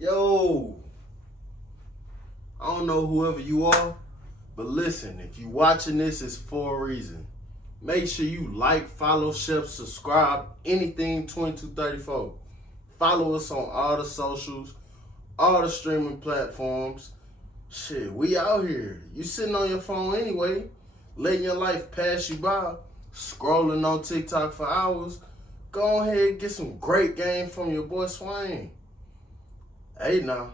Yo, I don't know whoever you are, but listen, if you watching this, it's for a reason. Make sure you like, follow, share, subscribe, anything 2234. Follow us on all the socials, all the streaming platforms. Shit, we out here. You sitting on your phone anyway, letting your life pass you by, scrolling on TikTok for hours. Go ahead and get some great game from your boy Swain. Hey now.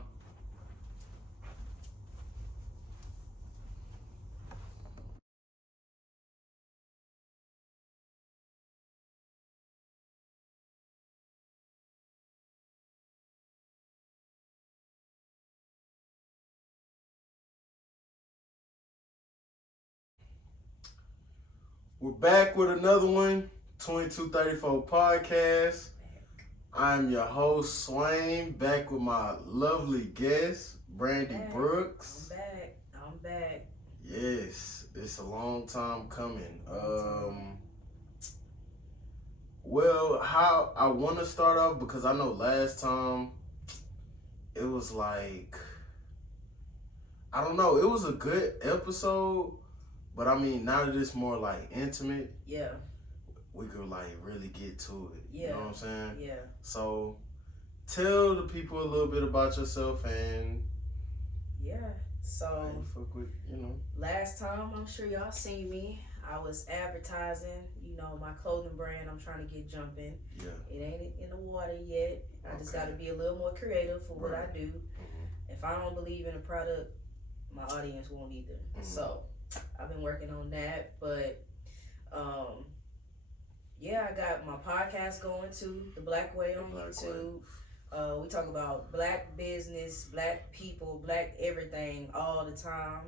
We're back with another one, 2234 podcast. I'm your host, Swain, back with my lovely guest, Brandi Brooks. I'm back. Yes, it's a long time coming. Well, how I want to start off, because I know last time it was like, I don't know, it was a good episode, but I mean, now that it's more like intimate, Yeah. we could like really get to it. Yeah. You know what I'm saying? Yeah. So tell the people a little bit about yourself and So fuck with, last time I'm sure y'all seen me. I was advertising, my clothing brand. I'm trying to get jumping. Yeah. It ain't in the water yet. I just got to be a little more creative for what I do. Mm-hmm. If I don't believe in a product, my audience won't either. Mm-hmm. So I've been working on that, but I got my podcast going too, The Black Way on YouTube. We talk about black business, black people, black everything all the time.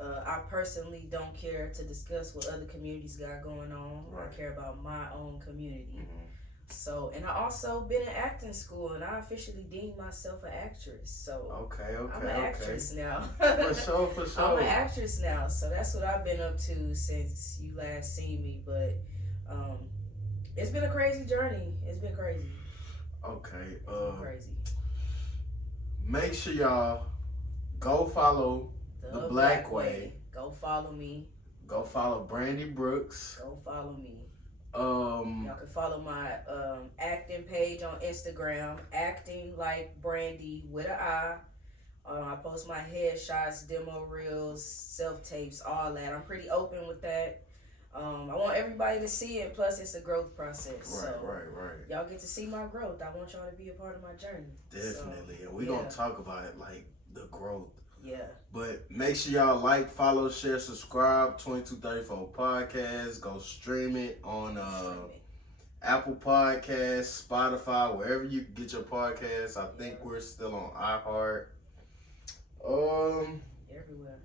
I personally don't care to discuss what other communities got going on. Right. I care about my own community. Mm-hmm. So, and I also been in acting school, and I officially deemed myself an actress. So, I'm an actress now. For sure. I'm an actress now, so that's what I've been up to since you last seen me. But it's been a crazy journey. It's been crazy. Okay. Crazy. Make sure y'all go follow The Black Way. Go follow me. Go follow Brandi Brooks. Go follow me. Y'all can follow my acting page on Instagram, acting like Brandi with an I. I post my headshots, demo reels, self tapes, all that. I'm pretty open with that. I want everybody to see it. Plus, it's a growth process. Right. Y'all get to see my growth. I want y'all to be a part of my journey. Definitely, and we're gonna talk about it, like the growth. Yeah. But make sure y'all like, follow, share, subscribe. 2234 podcast. Go stream it on Apple Podcasts, Spotify, wherever you get your podcasts. I think we're still on iHeart. Everywhere.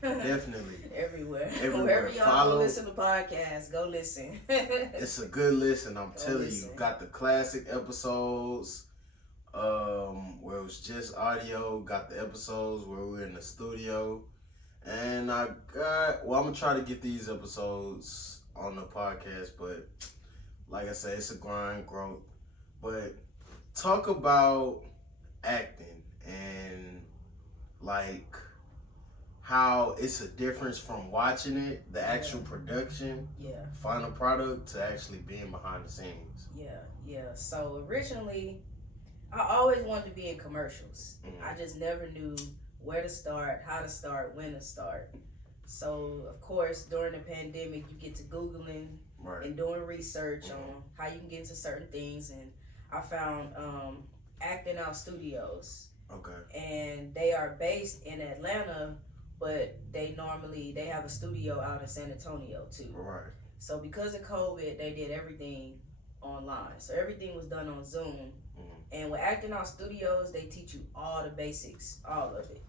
Definitely. Everywhere. Everywhere. Wherever y'all go listen to podcasts, go listen. It's a good listen. I'm telling listen. you. Got the classic episodes. Where it was just audio, got the episodes where we were in the studio, and I'm gonna try to get these episodes on the podcast, but like I said, it's a grind, growth. But talk about acting and like how it's a difference from watching it, the actual production, final product, to actually being behind the scenes. Yeah. So originally, I always wanted to be in commercials. Mm-hmm. I just never knew where to start, how to start, when to start. So, of course, during the pandemic, you get to Googling and doing research on how you can get into certain things. And I found Acting Out Studios. Okay. And they are based in Atlanta, but they have a studio out in San Antonio, too. Right. So, because of COVID, they did everything online. So, everything was done on Zoom. And with Acting Out Studios, they teach you all the basics, all of it.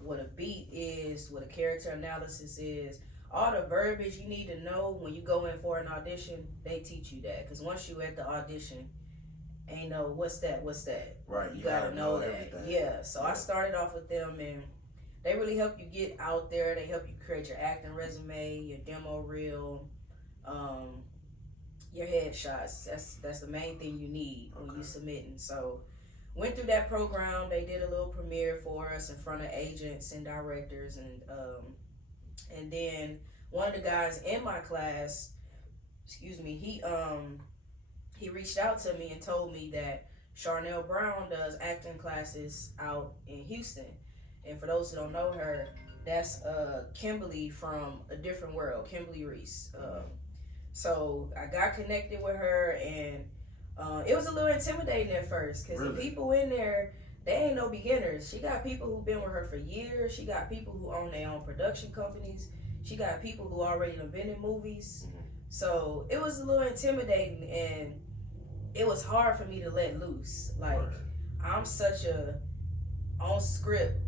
What a beat is, what a character analysis is, all the verbiage you need to know when you go in for an audition, they teach you that. Because once you at the audition, ain't no, what's that? Right, you gotta know that. Everything. Yeah, so I started off with them, and they really help you get out there. They help you create your acting resume, your demo reel, your headshots. That's the main thing you need when you submitting. So went through that program. They did a little premiere for us in front of agents and directors, and then one of the guys in my class, he reached out to me and told me that Charnel Brown does acting classes out in Houston. And for those who don't know her, that's Kimberly from A Different World, Kimberly Reese. So I got connected with her, and it was a little intimidating at first because the people in there, they ain't no beginners. She got people who've been with her for years. She got people who own their own production companies. She got people who already have been in movies. So it was a little intimidating, and it was hard for me to let loose. Like, I'm such a on script,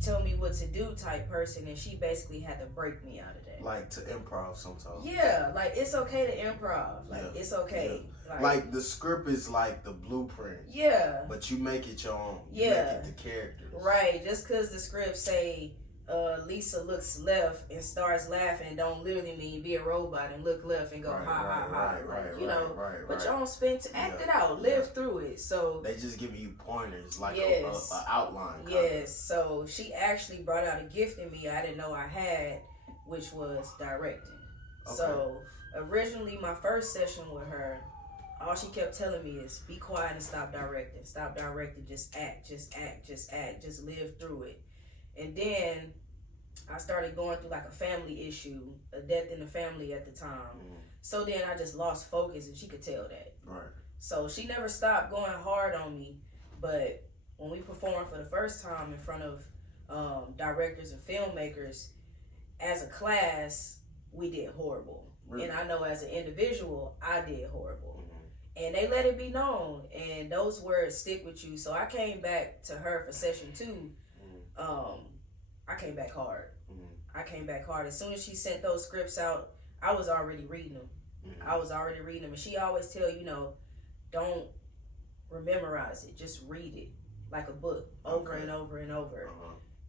tell me what to do type person, and she basically had to break me out of that. Like to improv sometimes. Yeah, like it's okay to improv. Like it's okay. Yeah. Like the script is like the blueprint. Yeah. But you make it your own. You make it the characters. Right. Just because the script say Lisa looks left and starts laughing don't literally mean be a robot and look left and go ha. But you don't spend act it out, live through it. So they just give you pointers like a outline. Yes. So she actually brought out a gift in me I didn't know I had, which was directing. Okay. So originally my first session with her, all she kept telling me is be quiet and stop directing, just act, just live through it. And then I started going through like a family issue, a death in the family at the time. So then I just lost focus, and she could tell that. Right. So she never stopped going hard on me. But when we performed for the first time in front of directors and filmmakers, as a class, we did horrible. Really? And I know as an individual, I did horrible. And they let it be known, and those words stick with you. So I came back to her for session 2. I came back hard. As soon as she sent those scripts out, I was already reading them. And she always tell don't memorize it, just read it like a book over and over and over.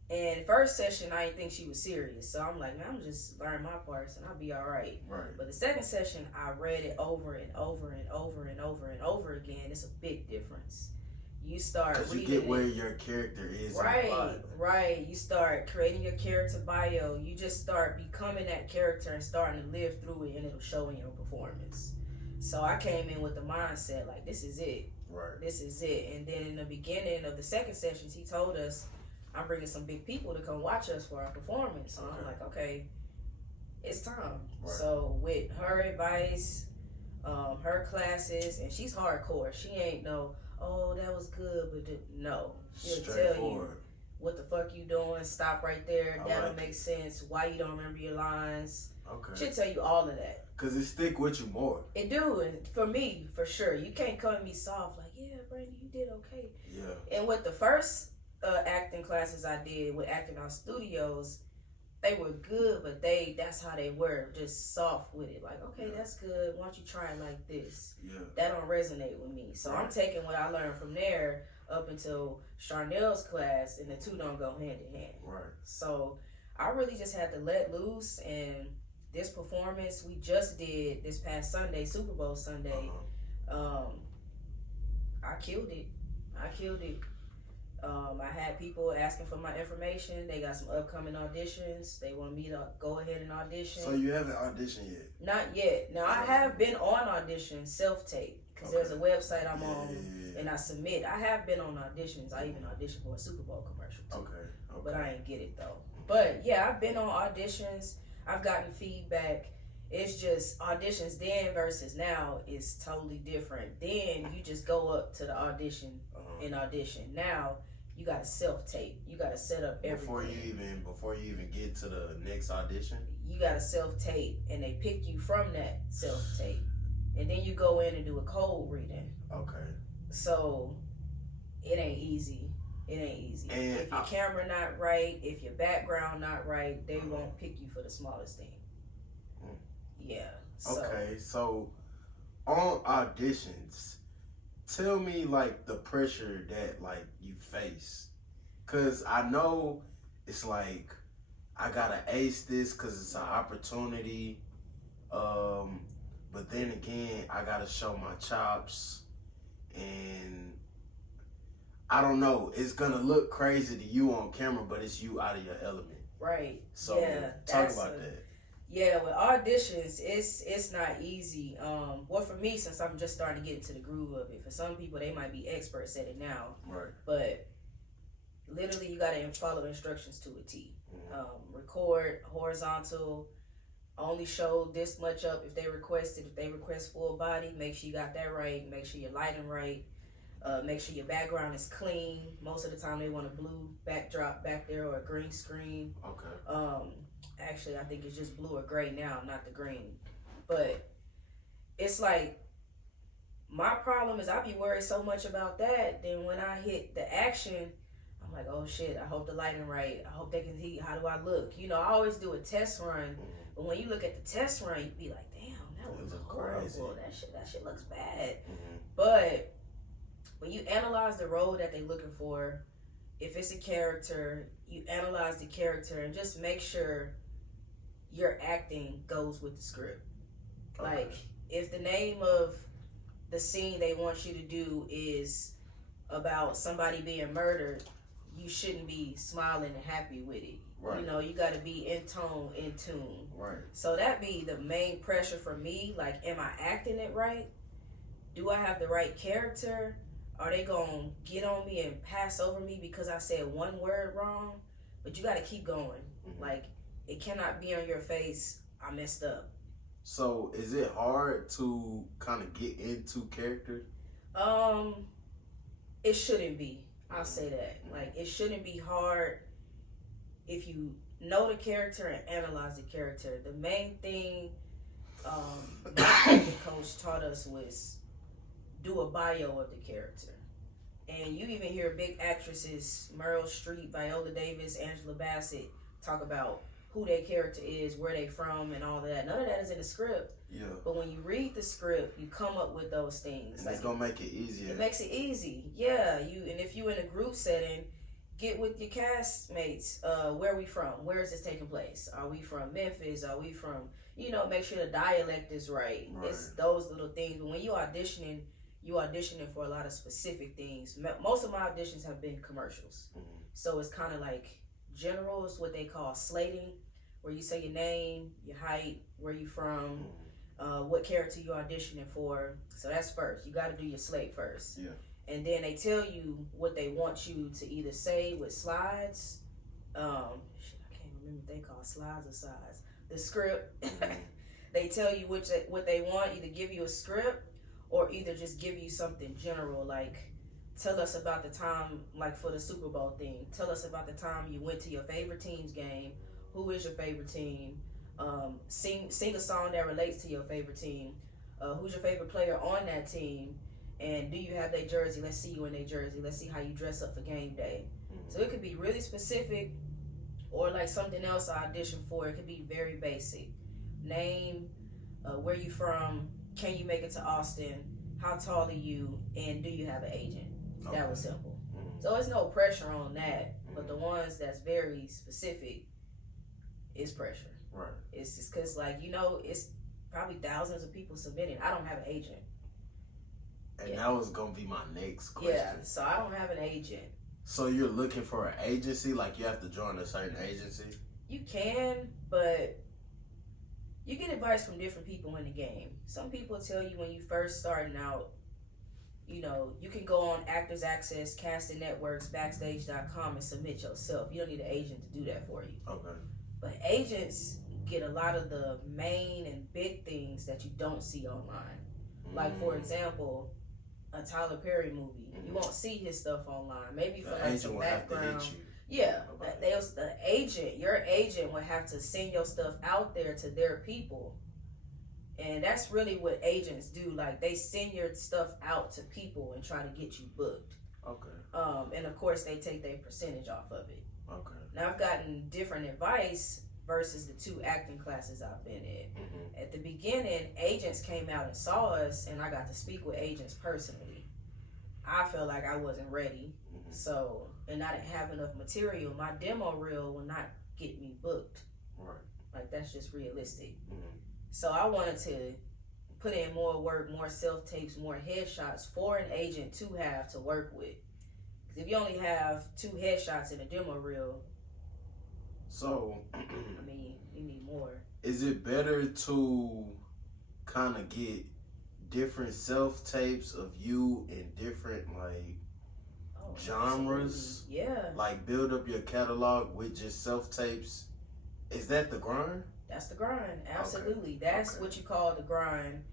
And first session, I didn't think she was serious, so I'm like, man, I'm just learn my parts and I'll be all right. But the second session, I read it over and over and over and over and over again. It's a big difference. You start reading, you get where your character is. Right. You start creating your character bio. You just start becoming that character and starting to live through it, and it'll show in your performance. So I came in with the mindset like, this is it. This is it. And then in the beginning of the second sessions, he told us, I'm bringing some big people to come watch us for our performance. So I'm like, okay, it's time. So with her advice, her classes, and she's hardcore. She ain't that was good, but no. She'll tell you what the fuck you doing, stop right there, that'll make sense, why you don't remember your lines. She'll tell you all of that. Because it stick with you more. It do, and for me, for sure. You can't come at me soft like, yeah, Brandi, you did okay. Yeah. And with the first acting classes I did with Acting Out Studios, they were good, but that's how they were, just soft with it. Like, okay, that's good. Why don't you try it like this? That don't resonate with me. So I'm taking what I learned from there up until Charnel's class, and the two don't go hand in hand. So I really just had to let loose, and this performance we just did this past Sunday, Super Bowl Sunday, I killed it. I had people asking for my information. They got some upcoming auditions. They want me to go ahead and audition. So you haven't auditioned yet? Not yet. Now, I have been on auditions, self-tape, because there's a website I'm on, and I submit. I have been on auditions. I even auditioned for a Super Bowl commercial, too. But I ain't get it, though. But, yeah, I've been on auditions. I've gotten feedback. It's just auditions then versus now is totally different. Then you just go up to the audition and audition. Now you got to self-tape. You got to set up everything. Before you even get to the next audition? You got to self-tape, and they pick you from that self-tape. And then you go in and do a cold reading. So it ain't easy. And if your camera not right, if your background not right, they won't pick you for the smallest thing. Yeah. So on auditions, tell me like the pressure that like you face, cause I know it's like I gotta ace this cause it's an opportunity, but then again I gotta show my chops, and I don't know. It's gonna look crazy to you on camera, but it's you out of your element. Right. So yeah, talk about that. Yeah, with auditions, it's not easy. Well, for me, since I'm just starting to get into the groove of it, for some people they might be experts at it now. Right. But literally, you gotta follow instructions to a T. Record horizontal. Only show this much up if they requested. If they request full body, make sure you got that right. Make sure your lighting right. Make sure your background is clean. Most of the time, they want a blue backdrop back there or a green screen. Okay. Actually, I think it's just blue or gray now, not the green. But it's like my problem is I be worried so much about that. Then when I hit the action, I'm like, oh shit! I hope the lighting right. I hope they can see how do I look. You know, I always do a test run, but when you look at the test run, you be like, damn, that was horrible. Crazy. That shit looks bad. But when you analyze the role that they're looking for, if it's a character, you analyze the character and just make sure your acting goes with the script. Okay. Like, if the name of the scene they want you to do is about somebody being murdered, you shouldn't be smiling and happy with it. Right. You know, you got to be in tone, in tune. Right. So that be the main pressure for me. Like, am I acting it right? Do I have the right character? Are they going to get on me and pass over me because I said one word wrong? But you got to keep going. Like, it cannot be on your face, I messed up. So, is it hard to kind of get into character? It shouldn't be. I'll say that. Like, it shouldn't be hard if you know the character and analyze the character. The main thing my acting coach taught us was do a bio of the character. And you even hear big actresses, Meryl Streep, Viola Davis, Angela Bassett, talk about who their character is, where they from, and all of that. None of that is in the script. Yeah. But when you read the script, you come up with those things. And it's gonna make it easier. It makes it easy. Yeah. And if you in a group setting, get with your castmates. Where are we from? Where is this taking place? Are we from Memphis? Are we from, make sure the dialect is right. It's those little things. But when you auditioning for a lot of specific things. Most of my auditions have been commercials. So it's kind of like general is what they call slating, where you say your name, your height, where you from, what character you auditioning for. So that's first. You got to do your slate first. Yeah. And then they tell you what they want you to either say with slides. I can't remember if they call slides or sides. The script. They tell you what they want, either give you a script or either just give you something general, like tell us about the time, like for the Super Bowl thing, tell us about the time you went to your favorite team's game. Who is your favorite team? Sing a song that relates to your favorite team. Who's your favorite player on that team? And do you have their jersey? Let's see you in their jersey. Let's see how you dress up for game day. So it could be really specific, or like something else I audition for. It could be very basic. Name, where you from, can you make it to Austin, how tall are you, and do you have an agent? Okay. That was simple. So there's no pressure on that, but the ones that's very specific is pressure. Right. It's just because, it's probably thousands of people submitting. I don't have an agent. And that was going to be my next question. Yeah, so I don't have an agent. So you're looking for an agency? Like you have to join a certain agency? You can, but you get advice from different people in the game. Some people tell you when you first starting out, you can go on Actors Access, Casting Networks, Backstage.com and submit yourself. You don't need an agent to do that for you. Okay. But agents get a lot of the main and big things that you don't see online. Like, for example, a Tyler Perry movie. You won't see his stuff online. Maybe for like some background. Yeah, your agent would have to send your stuff out there to their people. And that's really what agents do. Like, they send your stuff out to people and try to get you booked. Okay. And of course, they take their percentage off of it. Okay. Now, I've gotten different advice versus the 2 acting classes I've been in. At the beginning, agents came out and saw us, and I got to speak with agents personally. I felt like I wasn't ready, and I didn't have enough material. My demo reel will not get me booked. Right. Like, that's just realistic. So I wanted to put in more work, more self-tapes, more headshots for an agent to have to work with. If you only have 2 headshots in a demo reel, so I mean, you need more. Is it better to kind of get different self tapes of you in different genres? Absolutely. Yeah. Like build up your catalog with just self tapes. Is that the grind? That's the grind. Absolutely. Okay. That's what you call the grind.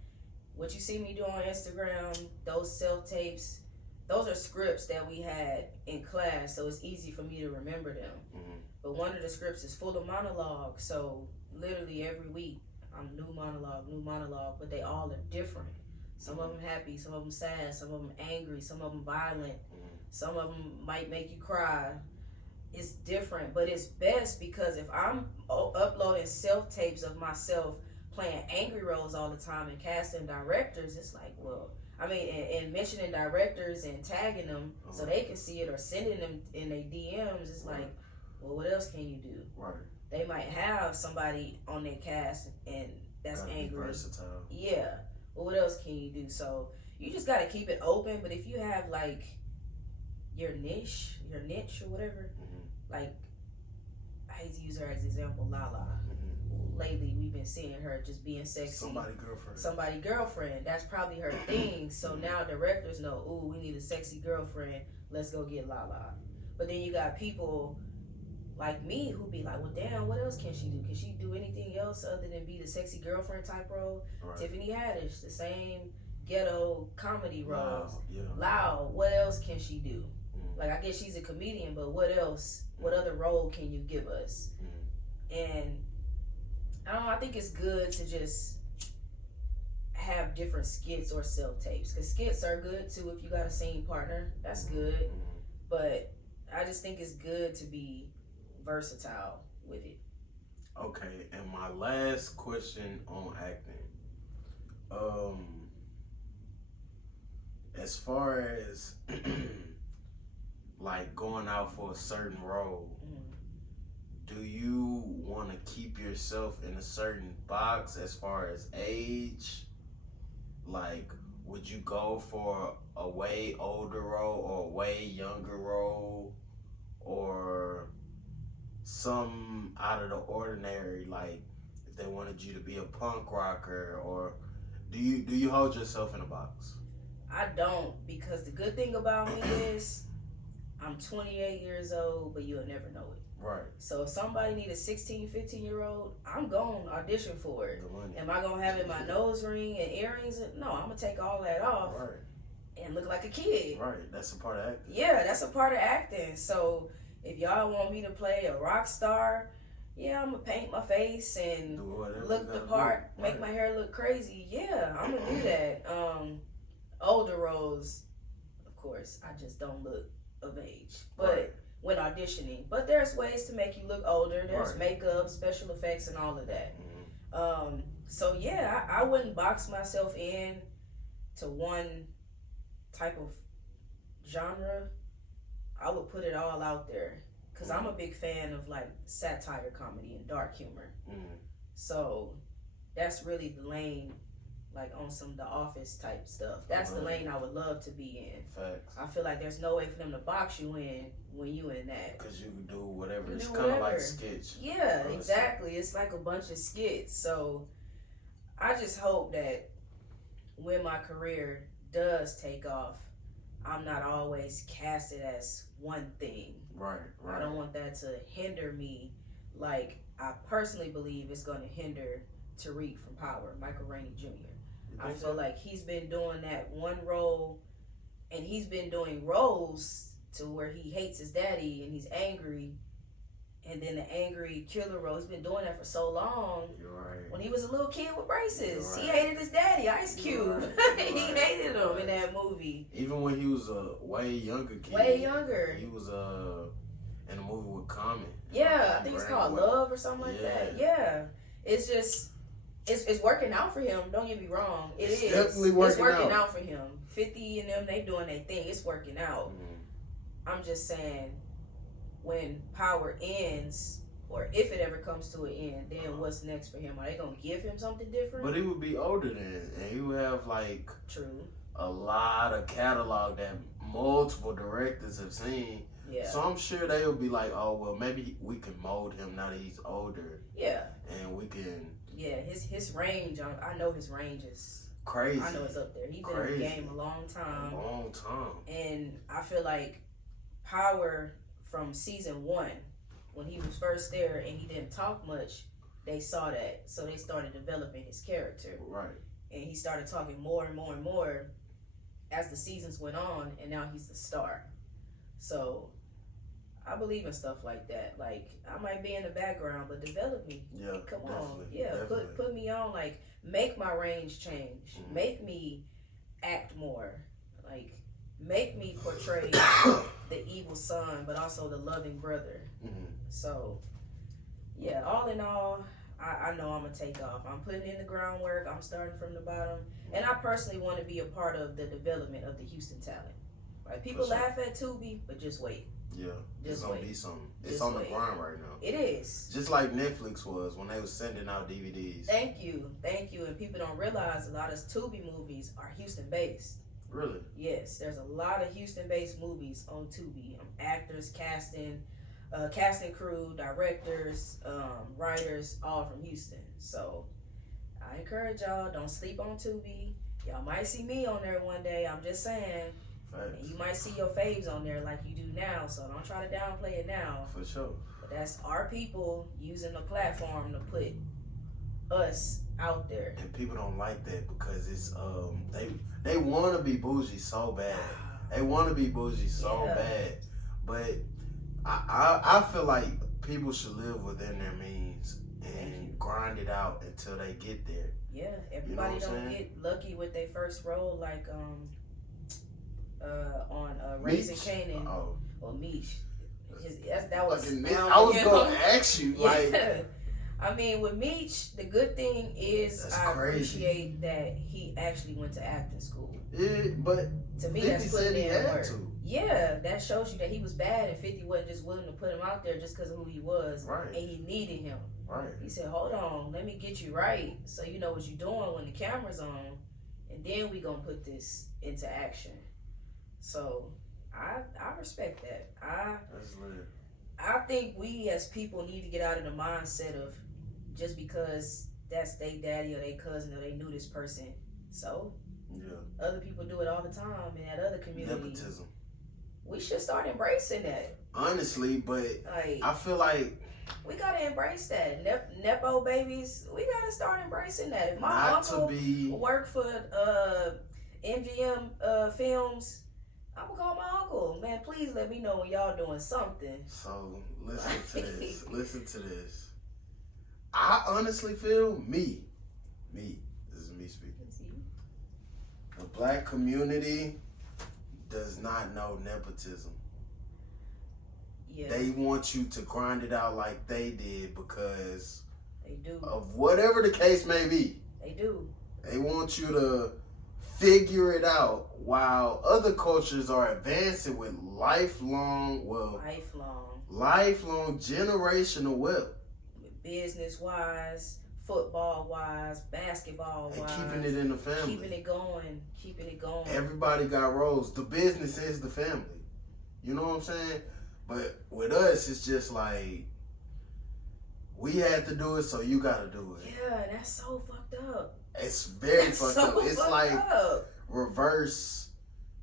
What you see me do on Instagram, those self tapes, those are scripts that we had in class, so it's easy for me to remember them. Mm-hmm. But one of the scripts is full of monologue, so literally every week I'm new monologue, but they all are different. Some of them happy, some of them sad, some of them angry, some of them violent, some of them might make you cry. It's different, but it's best because if I'm uploading self tapes of myself playing angry roles all the time and casting directors, it's like, well, I mean, and mentioning directors and tagging them so they can see it or sending them in their DMs, it's like, well, what else can you do? Right. They might have somebody on their cast and that's angry. Versatile. Yeah. Well, what else can you do? So you just got to keep it open. But if you have like your niche or whatever, like I hate to use her as an example, Lala. Lately, we've been seeing her just being sexy. Somebody girlfriend. That's probably her thing. So now directors know, ooh, we need a sexy girlfriend. Let's go get Lala. But then you got people like me who be like, well, damn, what else can she do? Can she do anything else other than be the sexy girlfriend type role? Right. Tiffany Haddish, the same ghetto comedy roles. Loud. What else can she do? Like, I guess she's a comedian, but what else? What other role can you give us? And I don't know, I think it's good to just have different skits or self-tapes. Because skits are good, too, if you got a scene partner. That's good. But I just think it's good to be versatile with it. Okay, and my last question on acting. As far as like going out for a certain role, do you want to keep yourself in a certain box as far as age? Like, would you go for a way older role or a way younger role, or some out of the ordinary, like if they wanted you to be a punk rocker, or do you hold yourself in a box? I don't, because the good thing about me is I'm 28 years old, but you'll never know it. Right. So if somebody need a 16, 15-year-old, I'm going to audition for it. Am I going to have in my nose ring and earrings? No, I'm going to take all that off and look like a kid. Right. That's a part of acting. Yeah, that's a part of acting. So if y'all want me to play a rock star, yeah, I'm going to paint my face and look the part, make my hair look crazy. Yeah, I'm going to do that. Older roles, of course, I just don't look of age. But when auditioning. But there's ways to make you look older. There's makeup, special effects, and all of that. So yeah, I wouldn't box myself in to one type of genre. I would put it all out there because I'm a big fan of like satire comedy and dark humor. So that's really the lane, like on some The Office type stuff. That's the lane I would love to be in. Facts. I feel like there's no way for them to box you in when you in that. Because you can do whatever. It's kind of like a sketch. Yeah, exactly. It's like a bunch of skits. So I just hope that when my career does take off, I'm not always casted as one thing. Right. I don't want that to hinder me. Like, I personally believe it's going to hinder Tariq from Power, Michael Rainey Jr. I feel like he's been doing that one role, and he's been doing roles to where he hates his daddy and he's angry, and then the angry killer role. He's been doing that for so long. You're right. When he was a little kid with braces, he hated his daddy, Ice Cube. He hated him in that movie. Even when he was a way younger kid. Way younger. He was in a movie with Common. Yeah, I think it's called Love or something like that. Yeah, it's just. It's working out for him. Don't get me wrong. It's definitely working out for him. 50 and them, they doing their thing. It's working out. I'm just saying, when Power ends, or if it ever comes to an end, then what's next for him? Are they gonna give him something different? But he would be older then, and he would have like True. a lot of catalog that multiple directors have seen. Yeah. So I'm sure they'll be like, oh well, maybe we can mold him now that he's older. Yeah. And we can. Yeah, his range. I know his range is crazy. I know it's up there. He's been in the game a long time. A long time. And I feel like Power from season 1, when he was first there and he didn't talk much, they saw that, so they started developing his character. Right. And he started talking more and more and more as the seasons went on, and now he's the star. So I believe in stuff like that. Like, I might be in the background, but develop me. Yeah. Come on. Definitely, Yeah. definitely. Put me on. Like, make my range change. Mm-hmm. Make me act more. Like, make me portray the evil son, but also the loving brother. Mm-hmm. So, yeah, all in all, I know I'm going to take off. I'm putting in the groundwork. I'm starting from the bottom. And I personally want to be a part of the development of the Houston talent. Like, people For sure. laugh at Tubi, but just wait. Yeah. Just It's gonna wait. be something. It's Just on wait. the grind right now. It is. Just like Netflix was when they was sending out DVDs. Thank you. And people don't realize a lot of Tubi movies are Houston based. Really? Yes, there's a lot of Houston based movies on Tubi. Actors, casting crew, directors, writers, all from Houston. So I encourage y'all, don't sleep on Tubi. Y'all might see me on there one day. I'm just saying. Facts. And you might see your faves on there like you do now. So don't try to downplay it now. For sure. But that's our people using the platform to put us out there. And people don't like that because it's they want to be bougie so bad. They want to be bougie so Yeah. bad. But I feel like people should live within their means and grind it out until they get there. Yeah, everybody You know what I'm don't saying? get lucky with their first role like on Raising Meech. Kanan Oh. or Meech. That was Fucking bound I was for him. gonna ask you, like, Yeah. I mean, with Meech, the good thing is That's I crazy. appreciate that he actually went to acting school. yeah, but To me, 50 that's said putting he in had work. to. Yeah, that shows you that he was bad, and 50 wasn't just willing to put him out there just because of who he was, Right. and he needed him. Right. He said, hold on, let me get you right so you know what you're doing when the camera's on, and then we gonna put this into action. So I respect that. That's lit. I think we as people need to get out of the mindset of just because that's their daddy or their cousin or they knew this person. So Yeah. other people do it all the time in that other community. Nepotism. We should start embracing that. Honestly, but Like, I feel like we gotta embrace that. Nepo babies, we gotta start embracing that. If my not to uncle be worked for MGM Films, I'm gonna call my uncle. Man, please let me know when y'all doing something. So listen to this. Listen to this. I honestly feel me. This is me speaking. The black community does not know nepotism. Yeah, They want you to grind it out like they did because they do. of whatever the case may be. They do. They want you to figure it out while other cultures are advancing with lifelong generational wealth. Business wise, football wise, basketball And wise. keeping it in the family. Keeping it going. Everybody got roles. The business is the family. You know what I'm saying? But with us, it's just like, we had to do it, so you gotta do it. Yeah, that's so fucked up. It's very That's fucked so up. It's fucked like up. reverse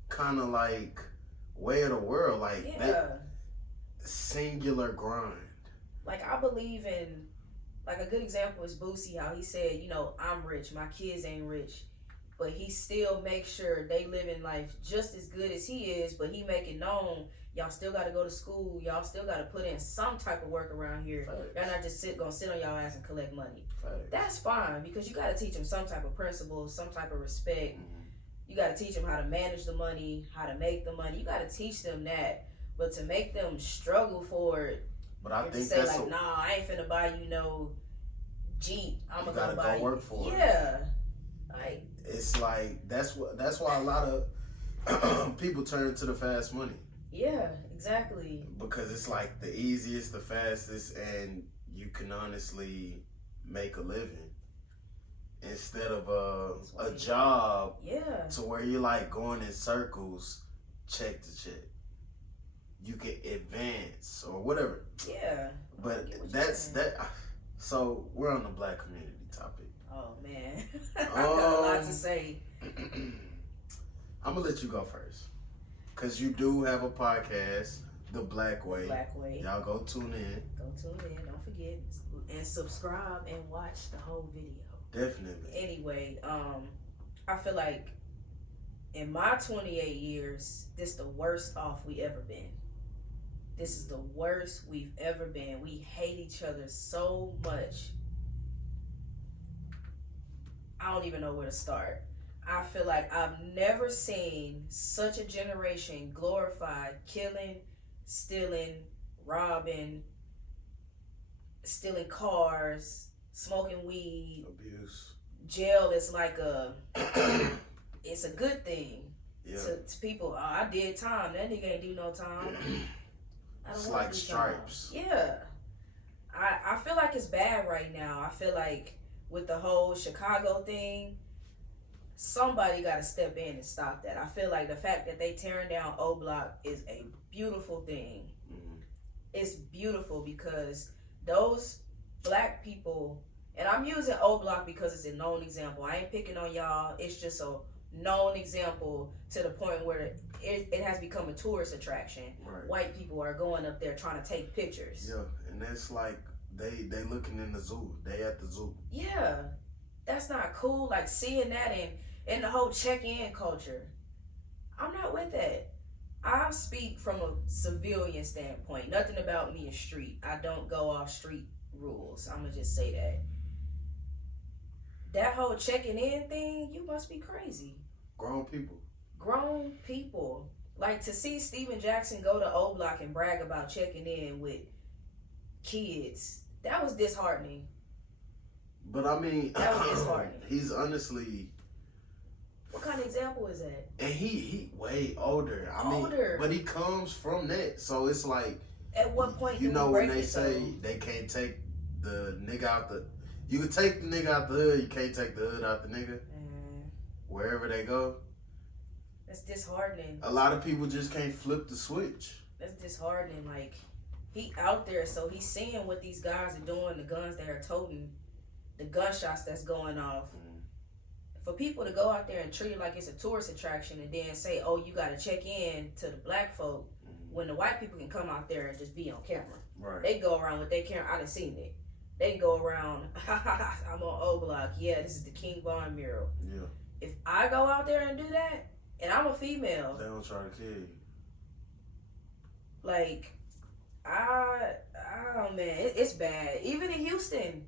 kind of like way of the world. Like Yeah. that singular grind. Like, I believe in, like, a good example is Boosie, how he said, you know, I'm rich, my kids ain't rich, but he still makes sure they live in life just as good as he is, but he make it known, y'all still got to go to school, y'all still got to put in some type of work around here. Facts. Y'all not just gonna sit on y'all ass and collect money. Facts. That's fine, because you got to teach them some type of principles, some type of respect. Mhm. You got to teach them how to manage the money, how to make the money. You got to teach them that, but to make them struggle for it, But I and to think say that's like, nah, I ain't finna buy you no Jeep. I'm You gonna gotta buy go work for it. Yeah, like, it's like that's why a lot of people turn to the fast money yeah, exactly. because it's like the easiest, the fastest, and you can honestly make a living instead of a job to where you're like going in circles, check to check. You can advance or whatever. Yeah. But that's that. So we're on the black community topic. Oh man, I got a lot to say. I'm gonna let you go first, cause you do have a podcast, The Black Way. Black Way. Y'all go tune in. Go tune in. Don't forget and subscribe and watch the whole video. Definitely. Anyway, I feel like in my 28 years, this the worst off we ever been. This is the worst we've ever been. We hate each other so much. I don't even know where to start. I feel like I've never seen such a generation glorified killing, stealing, robbing, stealing cars, smoking weed. Abuse. Jail is like it's a good thing. Yeah. To people. Oh, I did time. That nigga ain't do no time. I don't It's want like to do stripes. time. Yeah. I feel like it's bad right now. I feel like with the whole Chicago thing, somebody got to step in and stop that. I feel like the fact that they tearing down O Block is a beautiful thing. Mm-hmm. It's beautiful because those black people, and I'm using O Block because it's a known example. I ain't picking on y'all. It's just a known example to the point where it has become a tourist attraction. Right. White people are going up there trying to take pictures. Yeah, and it's like they looking in the zoo. They at the zoo. Yeah, that's not cool. Like seeing that and the whole check-in culture. I'm not with that. I speak from a civilian standpoint. Nothing about me is street. I don't go off street rules. I'm gonna just say that. That whole checking in thing, you must be crazy. Grown people. Grown people. Like to see Steven Jackson go to O Block and brag about checking in with kids, that was disheartening. But I mean, that was disheartening. He's honestly. What kind of example is that? And he way older. I mean, but he comes from that, so it's like. At what point you do know we break when they it, say though? they can't take the nigga out the. You can take the nigga out the hood. You can't take the hood out the nigga. Wherever they go. That's disheartening. A lot of people just can't flip the switch. That's disheartening. Like, he out there, so he's seeing what these guys are doing, the guns they are toting, the gunshots that's going off. For people to go out there and treat it like it's a tourist attraction and then say, oh, you got to check in to the black folk, when the white people can come out there and just be on camera. Right. They go around with their camera. I done seen it. They go around, I'm on O Block. Yeah, this is the King Von mural. Yeah. If I go out there and do that, and I'm a female. They don't try to kill you. Like, oh man, it's bad. Even in Houston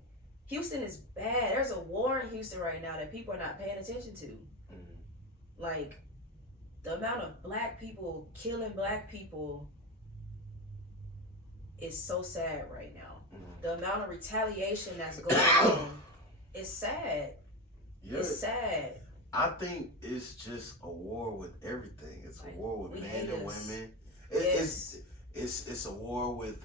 is bad. There's a war in Houston right now that people are not paying attention to. Like, the amount of black people killing black people is so sad right now. The amount of retaliation that's going on is sad. Yeah. It's sad. I think it's just a war with everything. It's a war with men and women. It's a war with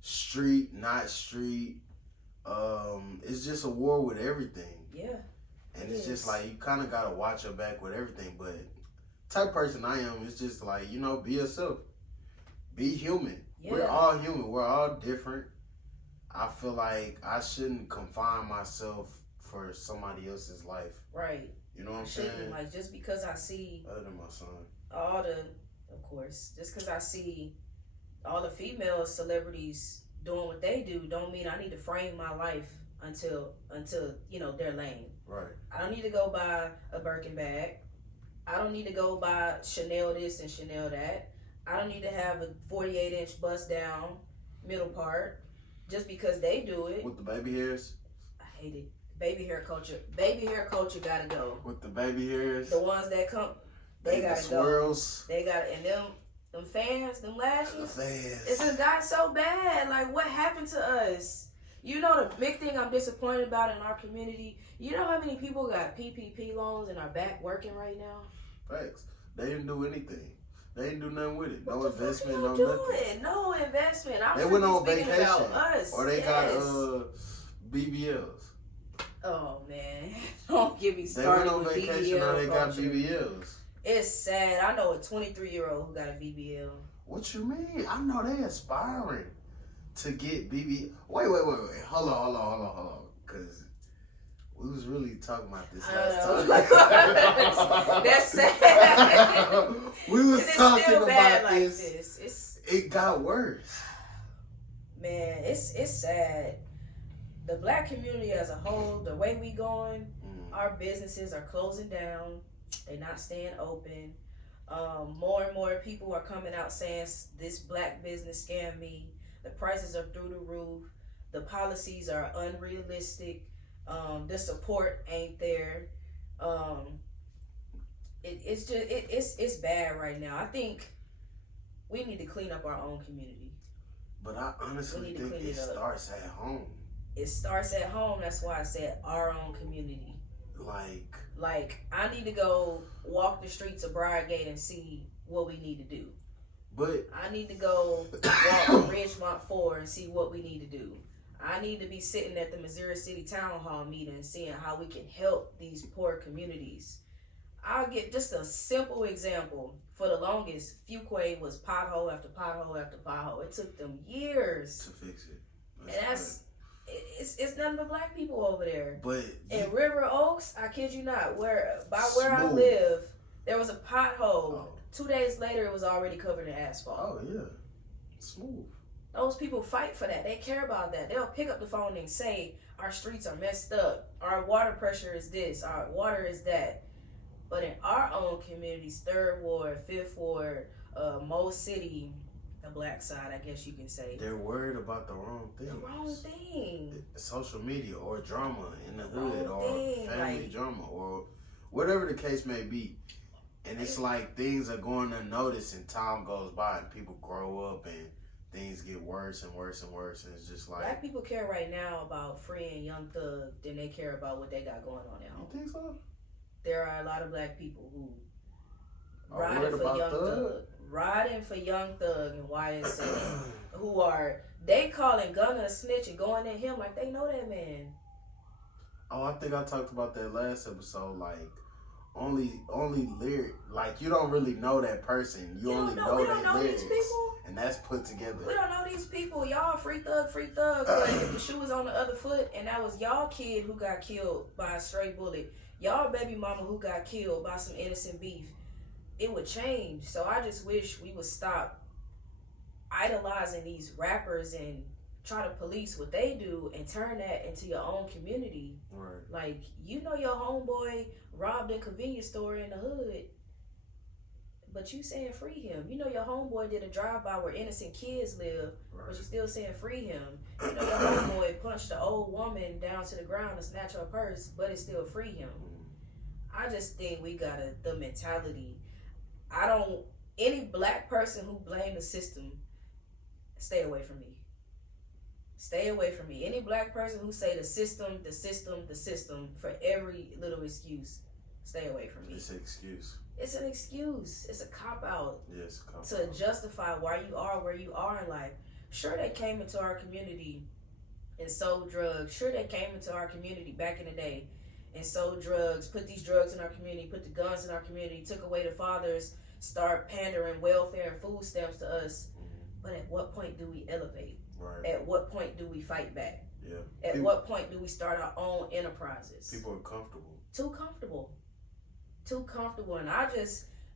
street, not street. It's just a war with everything. Yeah. And it's just like you kind of gotta watch your back with everything. But type of person I am, it's just like, you know, be yourself, be human. Yeah. We're all human. We're all different. I feel like I shouldn't confine myself for somebody else's life. Right. You know what I'm saying? Like, just because I see other than my son, of course, just because I see all the female celebrities doing what they do, don't mean I need to frame my life until you know their lane. Right. I don't need to go buy a Birkin bag. I don't need to go buy Chanel this and Chanel that. I don't need to have a 48-inch bust down middle part just because they do it. With the baby hairs? I hate it. Baby hair culture. Baby hair culture gotta go. With the baby hairs? The ones that come, they gotta the swirls. Go. They gotta, and them fans, them lashes. The fans. It's just got so bad. Like, what happened to us? You know, the big thing I'm disappointed about in our community, you know how many people got PPP loans and are back working right now? Facts. They didn't do anything. They ain't do nothing with it. What No the fuck investment, y'all no doing? nothing. No investment. I'm They went on speaking vacation. about us. Or they Yes. got BBLs. Oh man, don't get me They started went on with vacation BBL or they got culture. BBLs. It's sad. I know a 23-year-old who got a BBL. What you mean? I know they aspiring to get BBL. Wait. Hold on. Because we was really talking about this last time. That's sad. We was talking about like this. It got worse. Man, it's sad. The black community as a whole, the way we going, our businesses are closing down. They're not staying open. More and more people are coming out saying this black business scammed me. The prices are through the roof. The policies are unrealistic. The support ain't there. It's bad right now. I think we need to clean up our own community. But I honestly think it starts at home. It starts at home. That's why I said our own community. Like I need to go walk the streets of Briargate and see what we need to do. But I need to go walk Ridgemont 4 and see what we need to do. I need to be sitting at the Missouri City Town Hall meeting seeing how we can help these poor communities. I'll get just a simple example. For the longest, Fuquay was pothole after pothole after pothole. It took them years to fix it. It's nothing but black people over there. But in River Oaks, I kid you not, where I live, there was a pothole. Oh. 2 days later, it was already covered in asphalt. Oh yeah, smooth. Those people fight for that. They care about that. They'll pick up the phone and say, "Our streets are messed up. Our water pressure is this. Our water is that." But in our own communities, 3rd Ward, 5th Ward, Mo City, the black side, I guess you can say. They're worried about the wrong thing. The wrong thing. Social media or drama in the hood or family drama or whatever the case may be. And it's like things are going unnoticed and time goes by and people grow up and things get worse and worse and worse. And it's just like... Black people care right now about freeing Young Thug than they care about what they got going on at home. You think so? There are a lot of black people who riding for Young Thug and YSL who are, they calling Gunna a snitch and going at him like they know that man. Oh, I think I talked about that last episode. Like, only lyric, like you don't really know that person. You only know their lyrics, and that's put together. We don't know these people. Y'all free thug. But if the shoe was on the other foot, and that was y'all kid who got killed by a stray bullet, y'all baby mama who got killed by some innocent beef, it would change. So I just wish we would stop idolizing these rappers and try to police what they do and turn that into your own community. Right. Like, you know your homeboy robbed a convenience store in the hood, but you saying free him. You know your homeboy did a drive-by where innocent kids live, but you still saying free him. You know your homeboy punched an old woman down to the ground and snatched her purse, but it's still free him. I just think we got the mentality. Any black person who blame the system, stay away from me. Stay away from me. Any black person who say the system for every little excuse, stay away from me. It's an excuse. It's an excuse. It's a cop-out. Yes, to justify why you are where you are in life. Sure, they came into our community and sold drugs. Sure, they came into our community back in the day and sold drugs, put these drugs in our community, put the guns in our community, took away the fathers, start pandering welfare and food stamps to us. But at what point do we elevate? Right. At what point do we fight back? Yeah. At what point do we start our own enterprises? People are comfortable. Too comfortable. And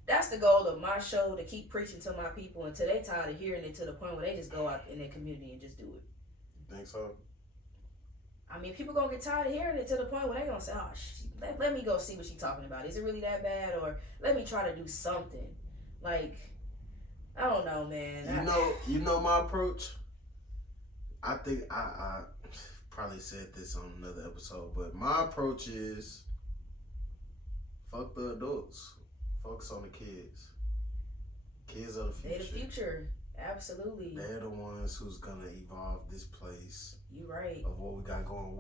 that's the goal of my show, to keep preaching to my people until they tired of hearing it, to the point where they just go out in their community and just do it. You think so? I mean, people gonna get tired of hearing it to the point where they gonna say, "Oh, let me go see what she's talking about. Is it really that bad?" Or let me try to do something. Like, I don't know, man. You know my approach. I think I probably said this on another episode, but my approach is fuck the adults, focus on the kids. Kids are the future. They're the future. Absolutely. They're the ones who's gonna evolve this place. You right. Of what we got going.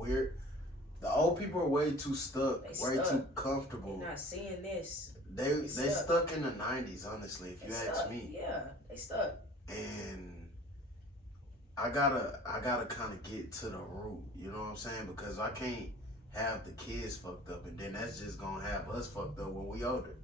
The old people are way too stuck, too comfortable. They're not seeing this. They stuck in the 90s, honestly, if you ask me. Yeah, they stuck. And I gotta kind of get to the root, you know what I'm saying? Because I can't have the kids fucked up, and then that's just gonna have us fucked up when we older.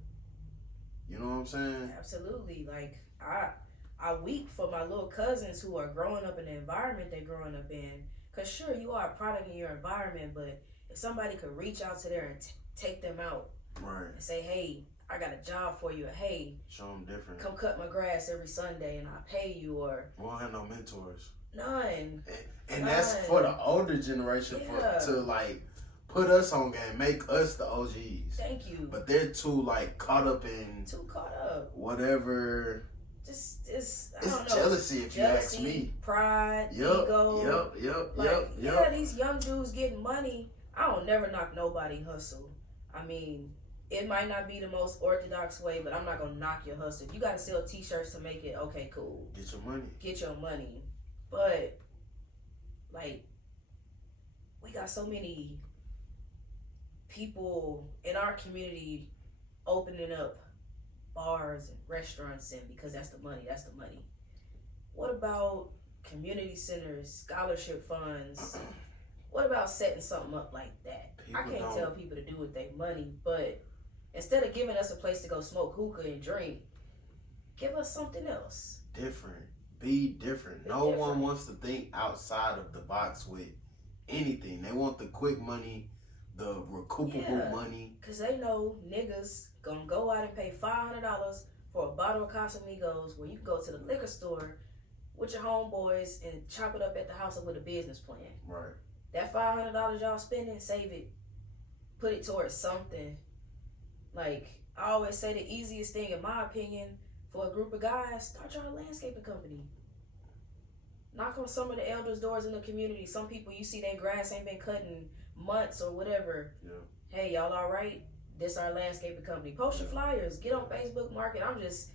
You know what I'm saying? Absolutely. Like I weep for my little cousins who are growing up in the environment they're growing up in. Cause sure, you are a product in your environment, but if somebody could reach out to there and take them out, right, and say, hey, I got a job for you. Hey, show them different. Come cut my grass every Sunday and I'll pay you. Or we won't have no mentors. None. And that's for the older generation to like put us on game, make us the OGs. Thank you. But they're too like caught up in whatever. Just I don't know. Jealousy, if you ask me. Pride, ego. Yep. Yeah, these young dudes getting money. I don't never knock nobody hustle. I mean, it might not be the most orthodox way, but I'm not gonna knock your hustle. If you gotta sell t-shirts to make it, okay, cool. Get your money. But like, we got so many people in our community opening up bars and restaurants, and because that's the money. What about community centers, scholarship funds? What about setting something up like that? I can't tell people to do with their money, but instead of giving us a place to go smoke hookah and drink, give us something else. Different. Be different. No one wants to think outside of the box with anything. They want the quick money, the recoupable money. Because they know niggas gonna go out and pay $500 for a bottle of Casamigos, where you can go to the liquor store with your homeboys and chop it up at the house with a business plan. Right. That $500 y'all spending, save it. Put it towards something. Like, I always say the easiest thing, in my opinion, for a group of guys, start your landscaping company. Knock on some of the elders' doors in the community. Some people, you see their grass ain't been cut in months or whatever. Yeah. Hey, y'all all right? This our landscaping company. Post your flyers. Get on Facebook Market. I'm just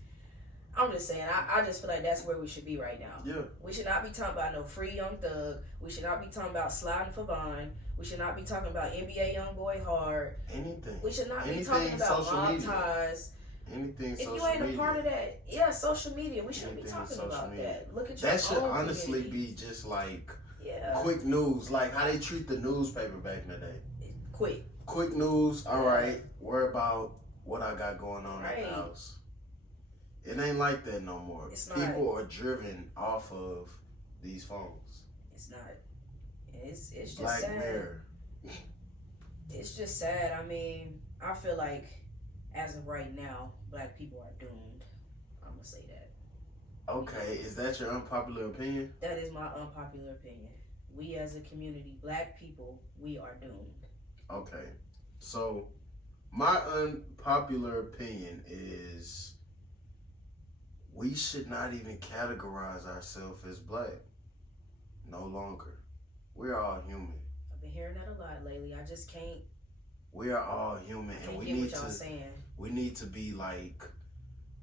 saying, I just feel like that's where we should be right now. Yeah. We should not be talking about no free Young Thug. We should not be talking about sliding for Vine. We should not be talking about NBA Youngboy Hard. Anything. We should not be talking about mob ties. Anything social media. If you ain't a part of that, social media. We shouldn't be talking about that. Look at your That should honestly community. be just like quick news, like how they treat the newspaper back in the day. Quick news. All right, worry about what I got going on at the house. It ain't like that no more. People are driven off of these phones. It's not. It's just Black sad. Mirror. It's just sad. I mean, I feel like as of right now, Black people are doomed. I'm gonna say that. Okay, is that your unpopular opinion? That is my unpopular opinion. We as a community, Black people, we are doomed. Okay, so my unpopular opinion is we should not even categorize ourselves as Black. No longer. We're all human. I've been hearing that a lot lately. I just can't. We are all human, and we need to be like,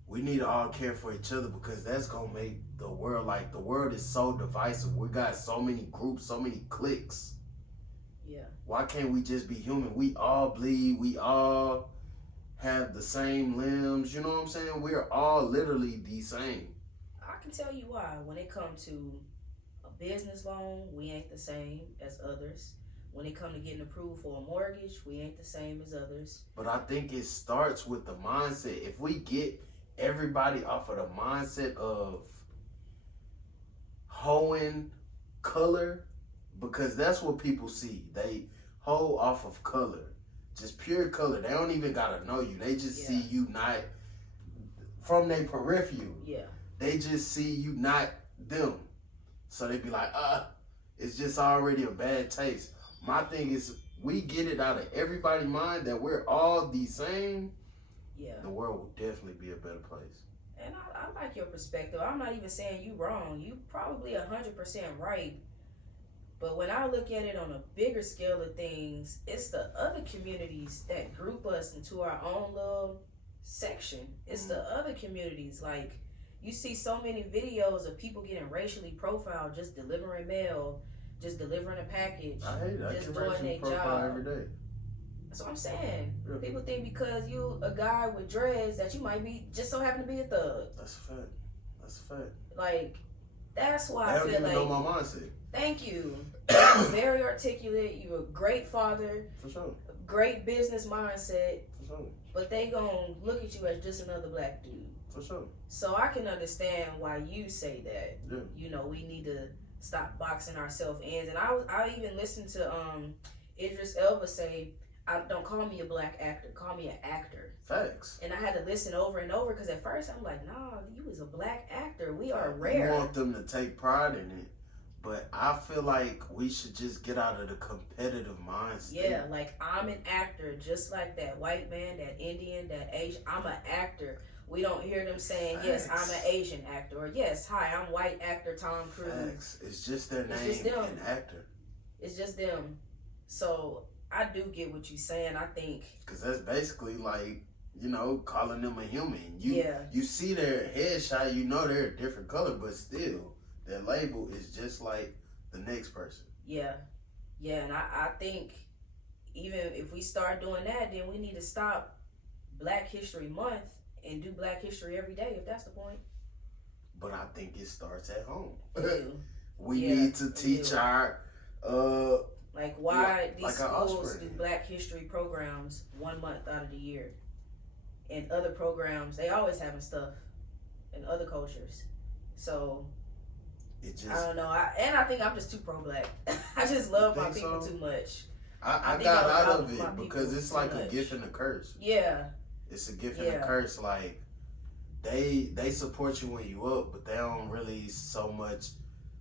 we need to all care for each other, because that's gonna make the world, like, the world is so divisive. We got so many groups, so many cliques. Yeah. Why can't we just be human? We all bleed. We all have the same limbs. You know what I'm saying? We're all literally the same. I can tell you why. When it comes to a business loan, we ain't the same as others. When it comes to getting approved for a mortgage, we ain't the same as others. But I think it starts with the mindset. If we get everybody off of the mindset of hoeing color, because that's what people see. They hoe off of color. Just pure color. They don't even gotta know you. They just see you not from their peripheral. Yeah. They just see you not them. So they be like, it's just already a bad taste. My thing is, we get it out of everybody's mind that we're all the same. Yeah. The world will definitely be a better place. And I like your perspective. I'm not even saying you wrong. You probably 100% right. But when I look at it on a bigger scale of things, it's the other communities that group us into our own little section. It's the other communities. Like, you see so many videos of people getting racially profiled just delivering mail just delivering a package. I hate it. I just can write doing you a their profile job. every day. That's what I'm saying. Yeah. People think because you a guy with dreads that you might be just so happen to be a thug. That's a fact. That's a fact. Like, that's why I I don't feel even like. know my mindset. Thank you. You're very articulate. You're a great father. For sure. Great business mindset. For sure. But they gonna look at you as just another black dude. For sure. So I can understand why you say that. Yeah. You know, we need to stop boxing ourselves in. And I even listened to Idris Elba say, don't call me a black actor, call me an actor. Facts. And I had to listen over and over because at first I'm like, nah, you was a black actor. We are You rare. want them to take pride in it, but I feel like we should just get out of the competitive mindset. Yeah, like I'm an actor, just like that white man, that Indian, that Asian. I'm an actor. We don't hear them saying, yes, I'm an Asian actor, or yes, hi, I'm white actor Tom Cruise. Facts. It's just their name, just them. an actor. It's just them. So I do get what you're saying. I think because that's basically like, you know, calling them a human. Yeah. You see their headshot, you know they're a different color, but still, their label is just like the next person. Yeah. Yeah, and I think even if we start doing that, then we need to stop Black History Month and do Black History every day, if that's the point. But I think it starts at home. We need to teach our like why these like schools do Black History programs 1 month out of the year, and other programs they always having stuff in other cultures. So it just, I don't know. I think I'm just too pro-black. I just love my people too much. I got out of it because it's like a gift and a curse. Yeah. It's a gift and a curse. Like they support you when you up, but they don't really so much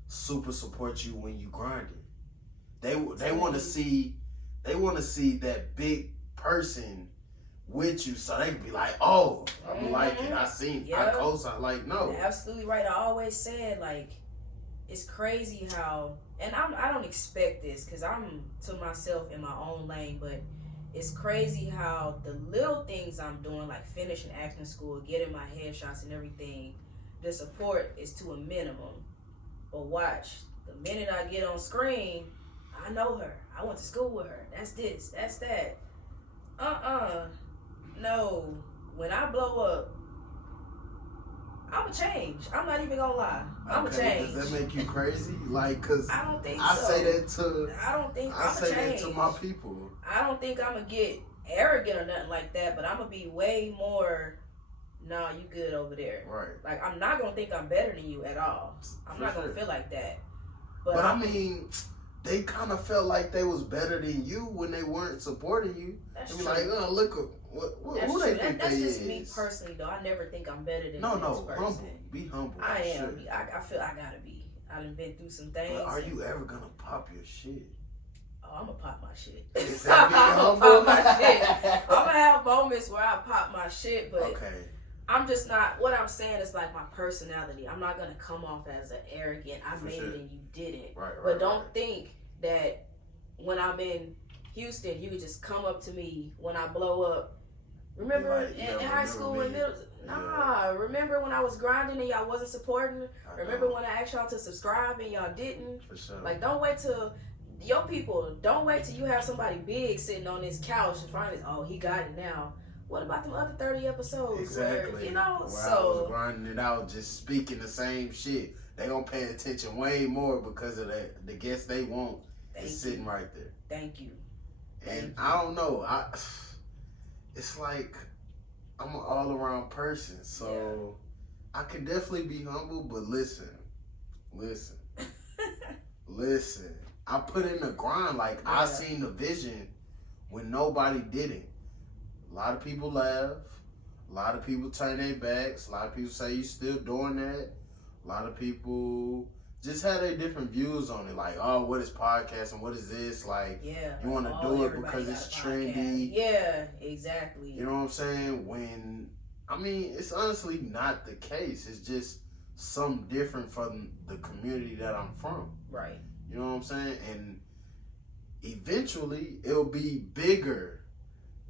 super support you when you grinding. They want to see that big person with you, so they can be like, oh, I'm like it. I seen, I co-sign. Like, no, you're absolutely right. I always said like, it's crazy how, and I don't expect this because I'm to myself in my own lane, but it's crazy how the little things I'm doing, like finishing acting school, getting my headshots and everything, the support is to a minimum. But watch, the minute I get on screen, I know her. I went to school with her. That's this. That's that. No. When I blow up, I'ma change. I'm not even gonna lie. I'ma change. Does that make you crazy? Like, cause I don't think I so. say that to. I don't think I say change. that to my people. I don't think I'm gonna get arrogant or nothing like that, but I'm gonna be way more. Nah, you good over there. Right. Like I'm not gonna think I'm better than you at all. I'm not gonna feel like that. But I mean, they kind of felt like they was better than you when they weren't supporting you. That's They be true. like, oh, look, who they think that's they just is. me personally, though. I never think I'm better than No, this person. humble. Be humble. I am. I feel I gotta be. I done been through some things. But are you ever gonna pop your shit? Oh, I'm gonna pop my shit. Is that being humble? I'm gonna pop my shit. I'm gonna have moments where I pop my shit, but okay. I'm just not. What I'm saying is like my personality. I'm not gonna come off as an arrogant. I made it and you didn't. Right. But don't think that when I'm in Houston, you could just come up to me when I blow up. Remember in high school and middle? Nah. Remember when I was grinding and y'all wasn't supporting? Remember when I asked y'all to subscribe and y'all didn't? For sure. Like, don't wait till your people. Don't wait till you have somebody big sitting on this couch and finally, oh, he got it now. What about them other 30 episodes? Exactly. Where, you know, where so I was grinding it out, just speaking the same shit. They gonna pay attention way more because of that. The guest they want is sitting right there. Thank you. And I don't know. It's like I'm an all around person, so I can definitely be humble. But listen. I put in the grind. Like I seen the vision when nobody didn't. A lot of people laugh. A lot of people turn their backs. A lot of people say you still doing that. A lot of people just have their different views on it. Like, oh, what is podcasting? What is this? Like, you want to do it because it's trendy. Yeah, exactly. You know what I'm saying? When, I mean, it's honestly not the case. It's just something different from the community that I'm from. Right. You know what I'm saying? And eventually, it'll be bigger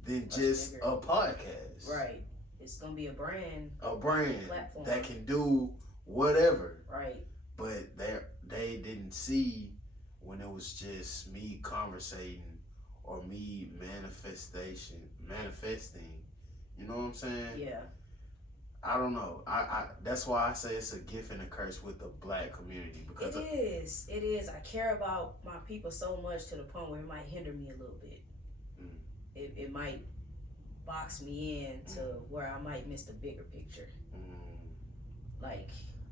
than just a podcast. Right. It's going to be a brand. A brand platform that can do whatever. Right. But they didn't see when it was just me conversating or me manifesting. You know what I'm saying? Yeah. I don't know. I that's why I say it's a gift and a curse with the black community because It is. I care about my people so much to the point where it might hinder me a little bit. It might box me in to where I might miss the bigger picture. Like,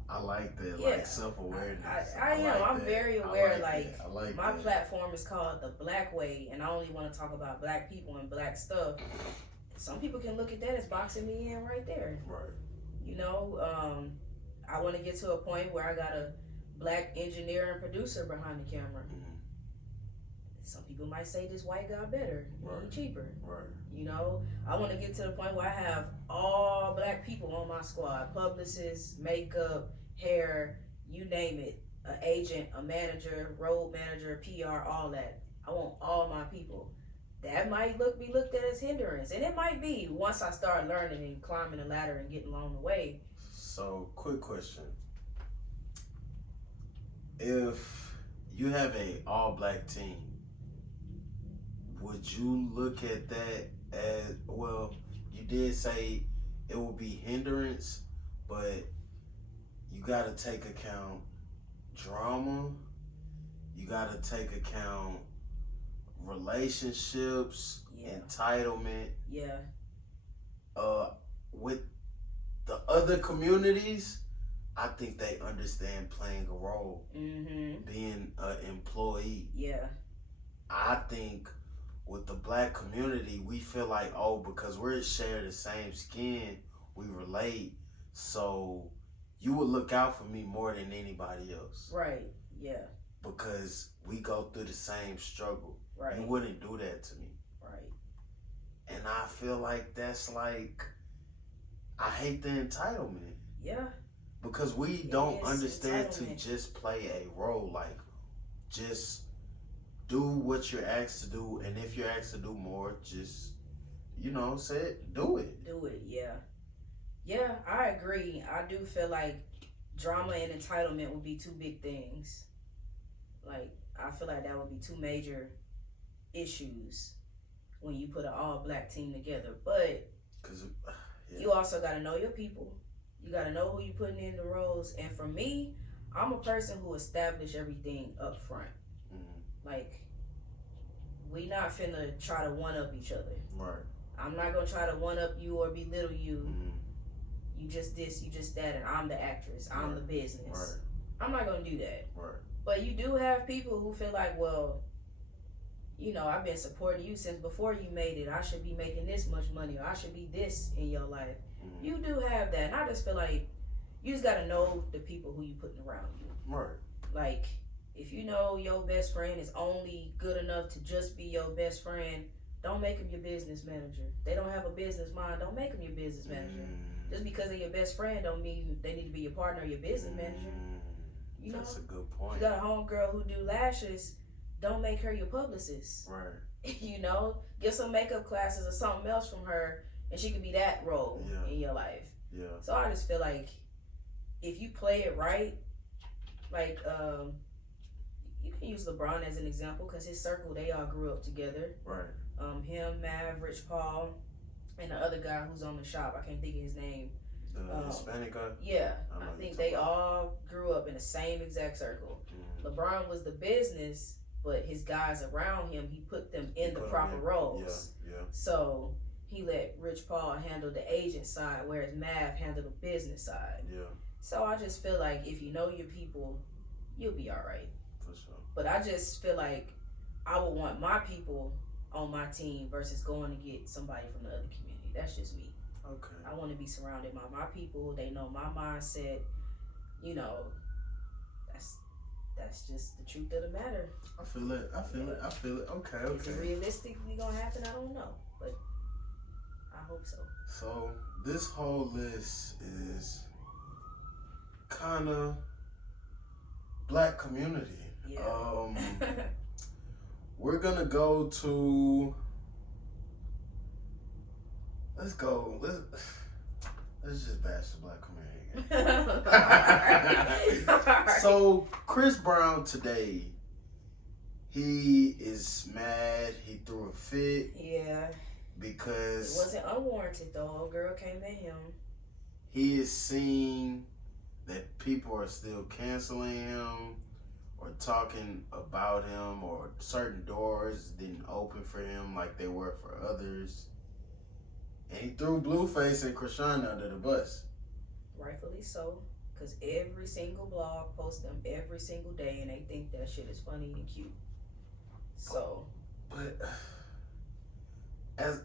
I like that, like self-awareness. I am. Like I'm that. very aware. I like my that. platform is called The Black Way, and I only want to talk about black people and black stuff. Some people can look at that as boxing me in right there. Right. You know, I want to get to a point where I got a black engineer and producer behind the camera. Some people might say this white guy better, he cheaper. Right. You know, I want to get to the point where I have all black people on my squad: publicists, makeup, hair, you name it, an agent, a manager, road manager, PR, all that. I want all my people. That might be looked at as hindrance, and it might be once I start learning and climbing the ladder and getting along the way. So, quick question: if you have a all-black team, would you look at that as, well, you did say it will be hindrance, but you got to take account drama, you got to take account relationships, entitlement. Yeah. With the other communities, I think they understand playing a role, being an employee. Yeah. I think with the black community, we feel like, oh, because we're share the same skin, we relate. So you would look out for me more than anybody else. Right. Yeah. Because we go through the same struggle. Right. You wouldn't do that to me. Right. And I feel like that's like, I hate the entitlement. Yeah. Because we don't understand to just play a role. Like, just do what you're asked to do, and if you're asked to do more, just, you know, do it. Do it, yeah. Yeah, I agree. I do feel like drama and entitlement would be two big things. Like, I feel like that would be two major issues when you put an all-black team together. But you also got to know your people. You got to know who you're putting in the roles. And for me, I'm a person who establish everything up front. Like, we not finna try to one-up each other. Right. I'm not gonna try to one-up you or belittle you. You just this, you just that, and I'm the actress. I'm the business. Right. I'm not gonna do that. Right. But you do have people who feel like, well, you know, I've been supporting you since before you made it. I should be making this much money, or I should be this in your life. You do have that, and I just feel like you just gotta know the people who you putting around you. Right. Like, if you know your best friend is only good enough to just be your best friend, don't make him your business manager. They don't have a business mind, don't make him your business manager. Just because they're your best friend don't mean they need to be your partner or your business manager. You know? That's a good point. You got a homegirl who do lashes, don't make her your publicist. Right. You know? Get some makeup classes or something else from her, and she could be that role in your life. Yeah. So I just feel like if you play it right, like, you can use LeBron as an example because his circle, they all grew up together. Right. Him, Mav, Rich Paul, and the other guy who's on the shop. I can't think of his name. The Hispanic guy? Yeah. I think they all grew up in the same exact circle. LeBron was the business, but his guys around him, he put them in the proper roles. Yeah. So he let Rich Paul handle the agent side, whereas Mav handled the business side. Yeah. So I just feel like if you know your people, you'll be all right. For sure. But I just feel like I would want my people on my team versus going to get somebody from the other community. That's just me. Okay. I want to be surrounded by my people. They know my mindset. You know, that's just the truth of the matter. I feel it. Okay. Is it realistically gonna happen? I don't know, but I hope so. So this whole list is kind of black community. Yeah. We're gonna go to. Let's just bash the black community again. So Chris Brown today he is mad. He threw a fit. Yeah. Because it wasn't unwarranted though. Old girl came at him. He is seeing that people are still canceling him or talking about him, or certain doors didn't open for him like they were for others. And he threw Blueface and Krishan under the bus. Rightfully so. Because every single blog posts them every single day and they think that shit is funny and cute. So. But as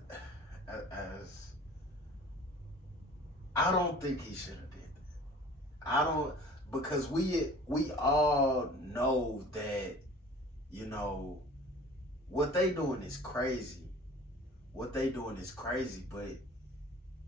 I don't think he should have did that. I don't, because we all know that, you know, what they doing is crazy. What they doing is crazy, but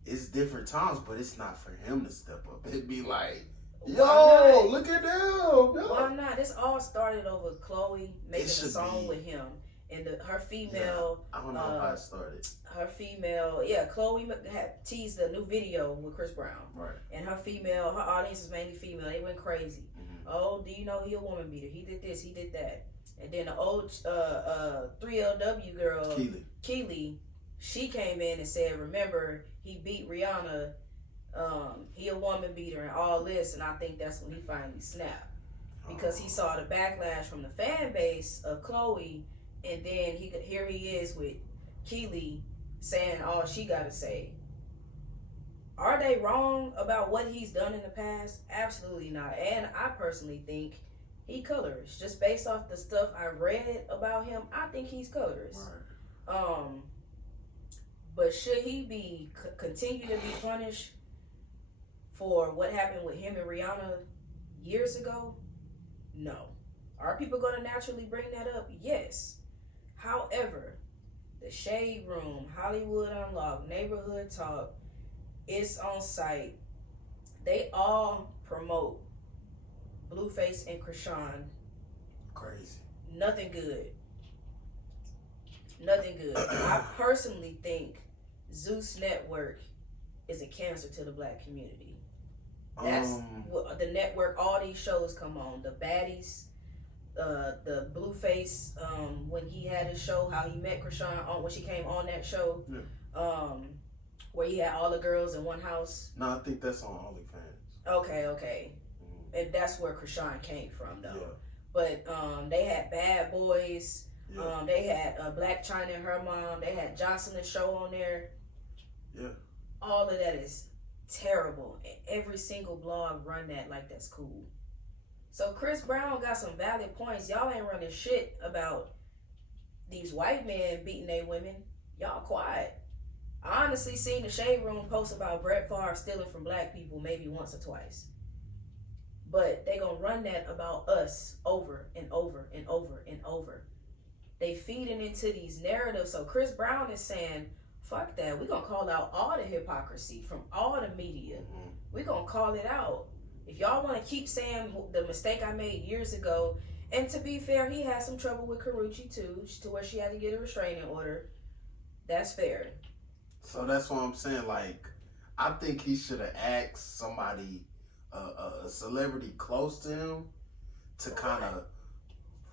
it's different times, but it's not for him to step up. It'd be like, yo, look at them. Yo. Why not? This all started over Chloe making a song with him. And her female... Yeah, I don't know how it started. Her female... Yeah, Chloe had teased a new video with Chris Brown. Right. And her audience is mainly female. They went crazy. Mm-hmm. Oh, do you know he a woman beater? He did this, he did that. And then the old 3LW girl, Keely, she came in and said, remember, he beat Rihanna. He a woman beater and all this. And I think that's when he finally snapped. Because he saw the backlash from the fan base of Chloe. And then here he is with Keely saying all she got to say. Are they wrong about what he's done in the past? Absolutely not. And I personally think he colorist. Just based off the stuff I read about him, I think he's colorist. Right. But should he continue to be punished for what happened with him and Rihanna years ago? No. Are people going to naturally bring that up? Yes. However, the Shade Room, Hollywood Unlocked, Neighborhood Talk, It's on Site. They all promote Blueface and Krishan. Crazy. Nothing good. Nothing good. I personally think Zeus Network is a cancer to the black community. That's what the network, all these shows come on. The Baddies, the Blueface, when he had his show, how he met Krishan on when she came on that show, where he had all the girls in one house. No, I think that's on OnlyFans. Okay. And that's where Krishan came from, though. Yeah. But they had Bad Boys. Yeah. They had Black China and her mom. They had Jocelyn's show on there. Yeah. All of that is terrible. And every single blog run that like that's cool. So Chris Brown got some valid points. Y'all ain't running shit about these white men beating their women. Y'all quiet. I honestly seen the Shade Room post about Brett Favre stealing from black people maybe once or twice. But they gonna run that about us over and over and over and over. They feeding into these narratives. So Chris Brown is saying, fuck that. We gonna call out all the hypocrisy from all the media. Mm-hmm. We gonna call it out. If y'all want to keep saying the mistake I made years ago, and to be fair, he had some trouble with Karrueche too, to where she had to get a restraining order. That's fair. So that's what I'm saying. Like, I think he should have asked somebody, a celebrity close to him, to kind of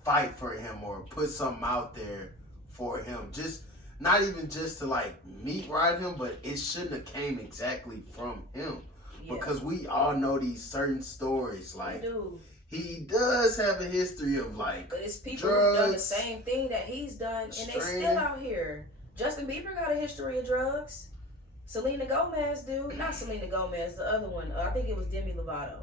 fight for him or put something out there for him. Just not even just to like meet ride him, but it shouldn't have came exactly from him. Yeah. Because we all know these certain stories. Like, he does have a history of like, but it's people who've done the same thing that he's done, and they still out here. Justin Bieber got a history of drugs. Selena Gomez do. Not Selena Gomez, the other one. I think it was Demi Lovato.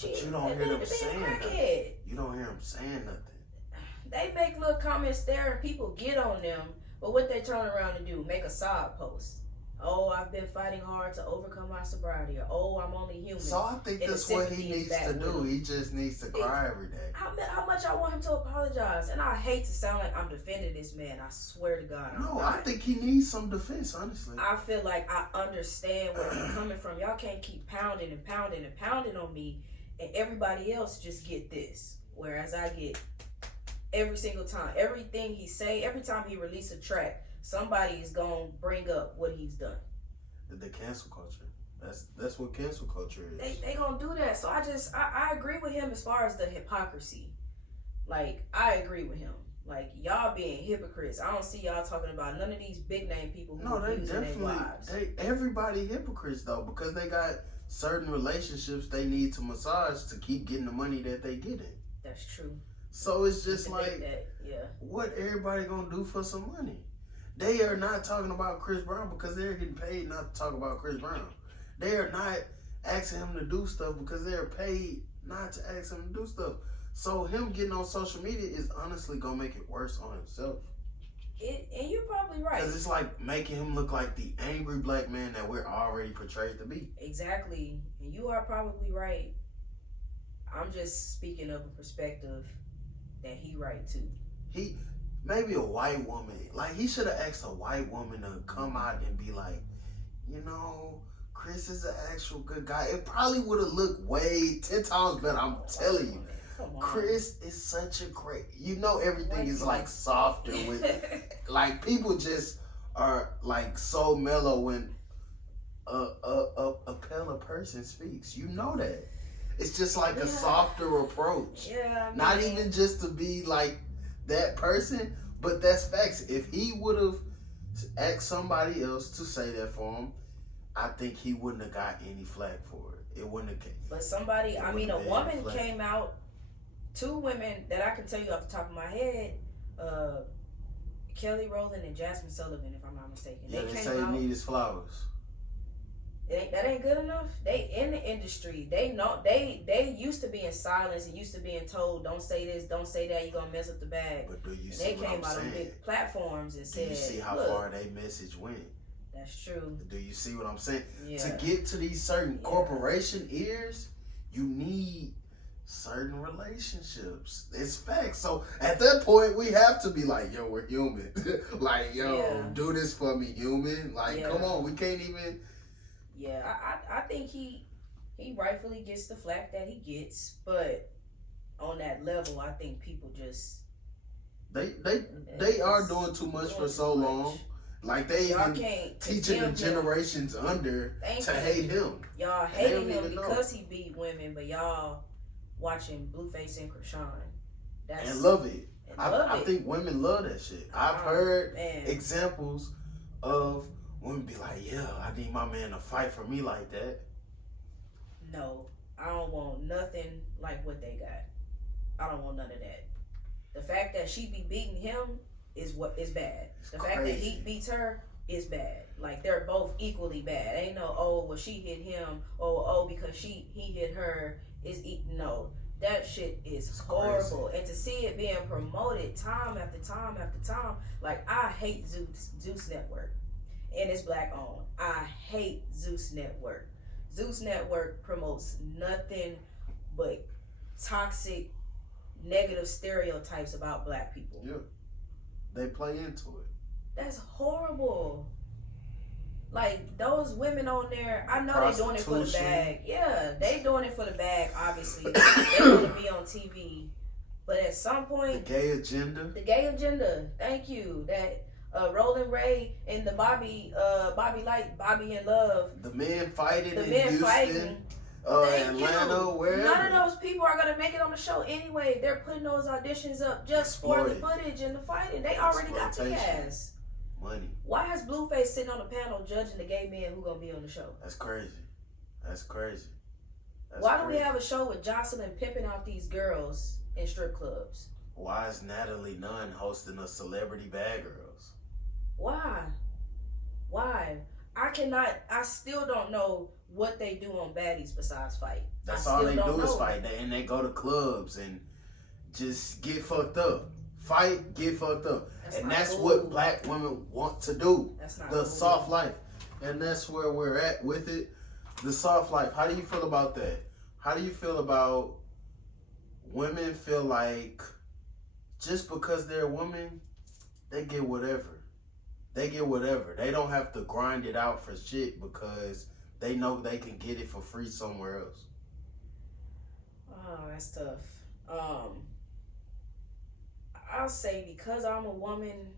But you don't hear them saying nothing. You don't hear them saying nothing. They make little comments there and people get on them, but what they turn around and do, make a side post. Oh, I've been fighting hard to overcome my sobriety. Or, oh, I'm only human. So I think that's what he needs to do. He just needs to cry every day. How much I want him to apologize. And I hate to sound like I'm defending this man. I swear to God. I think he needs some defense, honestly. I feel like I understand where he's coming from. Y'all can't keep pounding and pounding and pounding on me, and everybody else just get this. Whereas I get every single time. Everything he say, every time he release a track, somebody is gonna bring up what he's done. The cancel culture. That's what cancel culture is. They gonna do that. So I agree with him as far as the hypocrisy. Like, I agree with him. Like, y'all being hypocrites. I don't see y'all talking about none of these big name people who No, they abusing their definitely. wives. Everybody hypocrites though, because they got certain relationships they need to massage to keep getting the money that they getting. That's true. So it's just like, yeah. what everybody gonna do for some money? They are not talking about Chris Brown because they're getting paid not to talk about Chris Brown. They are not asking him to do stuff because they're paid not to ask him to do stuff. So him getting on social media is honestly gonna make it worse on himself. And you're probably right. Because it's like making him look like the angry black man that we're already portrayed to be. Exactly. And you are probably right. I'm just speaking of a perspective that he right too. Maybe a white woman, like he should have asked a white woman to come out and be like, you know, Chris is an actual good guy. It probably would have looked way 10 times better. I'm telling you. Chris is such a great, you know, everything is like softer with, like people just are like so mellow when a paler person speaks. You know that. It's just like a softer approach. Yeah. Not even just to be like that person, but that's facts. If he would have asked somebody else to say that for him, I think he wouldn't have got any flack for it. It wouldn't have. But somebody, a woman came out. 2 women that I can tell you off the top of my head, Kelly Rowland and Jasmine Sullivan, if I'm not mistaken. Yeah, they say he need his flowers. That ain't good enough. They in the industry. They know they used to be in silence and used to being told, don't say this, don't say that, you're gonna mess up the bag. But do you see they what came I'm out saying? on big platforms and said, do you see how far their message went? That's true. Do you see what I'm saying? Yeah. To get to these certain corporation ears, you need certain relationships. It's facts. So at that point, we have to be like, yo, we're human. Like, yo, do this for me, human. Like, come on, we can't even. Yeah, I think he rightfully gets the flack that he gets, but on that level, I think people just they are doing too much for so long. Like they even teaching the generations under to hate him. Y'all hating him because he beat women, but y'all watching Blueface and Krishan. And love it. I think women love that shit. I've heard examples of women be like, yeah, I need my man to fight for me like that. No, I don't want nothing like what they got. I don't want none of that. The fact that she be beating him is bad. The fact that he beats her is bad. Like, they're both equally bad. Ain't no, well, she hit him, because he hit her. No, that shit is horrible. And to see it being promoted time after time after time, like, I hate Zeus Network, and it's black owned. I hate Zeus Network. Zeus Network promotes nothing but toxic, negative stereotypes about black people. Yeah, they play into it. That's horrible. Like, those women on there, I know they're doing it for the bag. Yeah, they doing it for the bag, obviously. They want to be on TV. But at some point... The gay agenda. Thank you. That Roland Ray and the Bobby in Love. The men fighting in Houston. Atlanta, wherever. None of those people are going to make it on the show anyway. They're putting those auditions up just for the footage and the fighting. They already got the cast. Money. Why is Blueface sitting on the panel judging the gay men who gonna be on the show? That's crazy. Why do we have a show with Jocelyn pimping out these girls in strip clubs? Why is Natalie Nunn hosting a Celebrity Bad Girls? Why? I still don't know what they do on Baddies besides fight. That's all they do is fight. And they go to clubs and just get fucked up. Fight, get fucked up. That's what black women want to do. The soft life. And that's where we're at with it. The soft life. How do you feel about that? How do you feel about women feel like just because they're a woman, they get whatever. They don't have to grind it out for shit because they know they can get it for free somewhere else. Oh, that's tough. I'll say because I'm a woman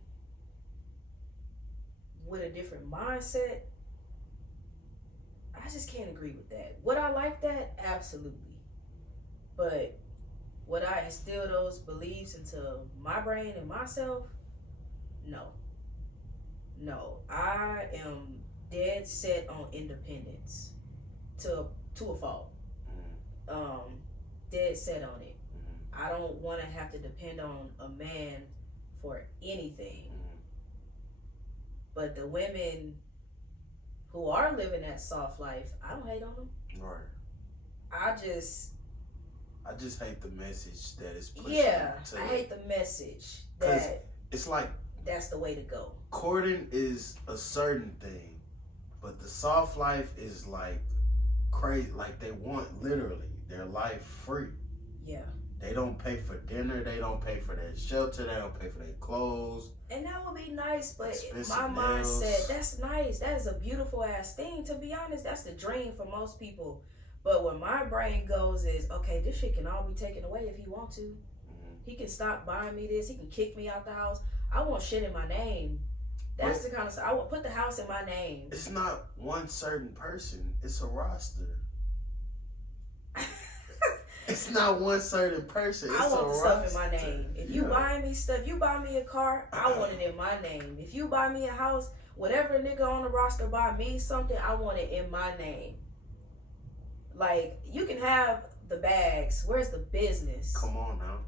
with a different mindset, I just can't agree with that. Would I like that? Absolutely. But would I instill those beliefs into my brain and myself? No. No. I am dead set on independence to a fault. Dead set on it. I don't want to have to depend on a man for anything. But the women who are living that soft life, I don't hate on them. Right. I just hate the message that is pushing. Yeah, I hate the message that it's like that's the way to go. Courting is a certain thing, but the soft life is like crazy. Like they want literally their life free. Yeah. They don't pay for dinner. They don't pay for their shelter. They don't pay for their clothes. And that would be nice, but Expensive my nails. mindset, that's nice. That is a beautiful ass thing. To be honest, that's the dream for most people. But where my brain goes is, okay, this shit can all be taken away if he want to. He can stop buying me this. He can kick me out the house. I want shit in my name. That's the kind of stuff. I would put the house in my name. It's not one certain person. It's a roster. It's not one certain person. It's I want a the stuff roster. in my name. If you buy me stuff, you buy me a car, I want it in my name. If you buy me a house, whatever nigga on the roster buy me something, I want it in my name. Like, you can have the bags. Where's the business? Come on now.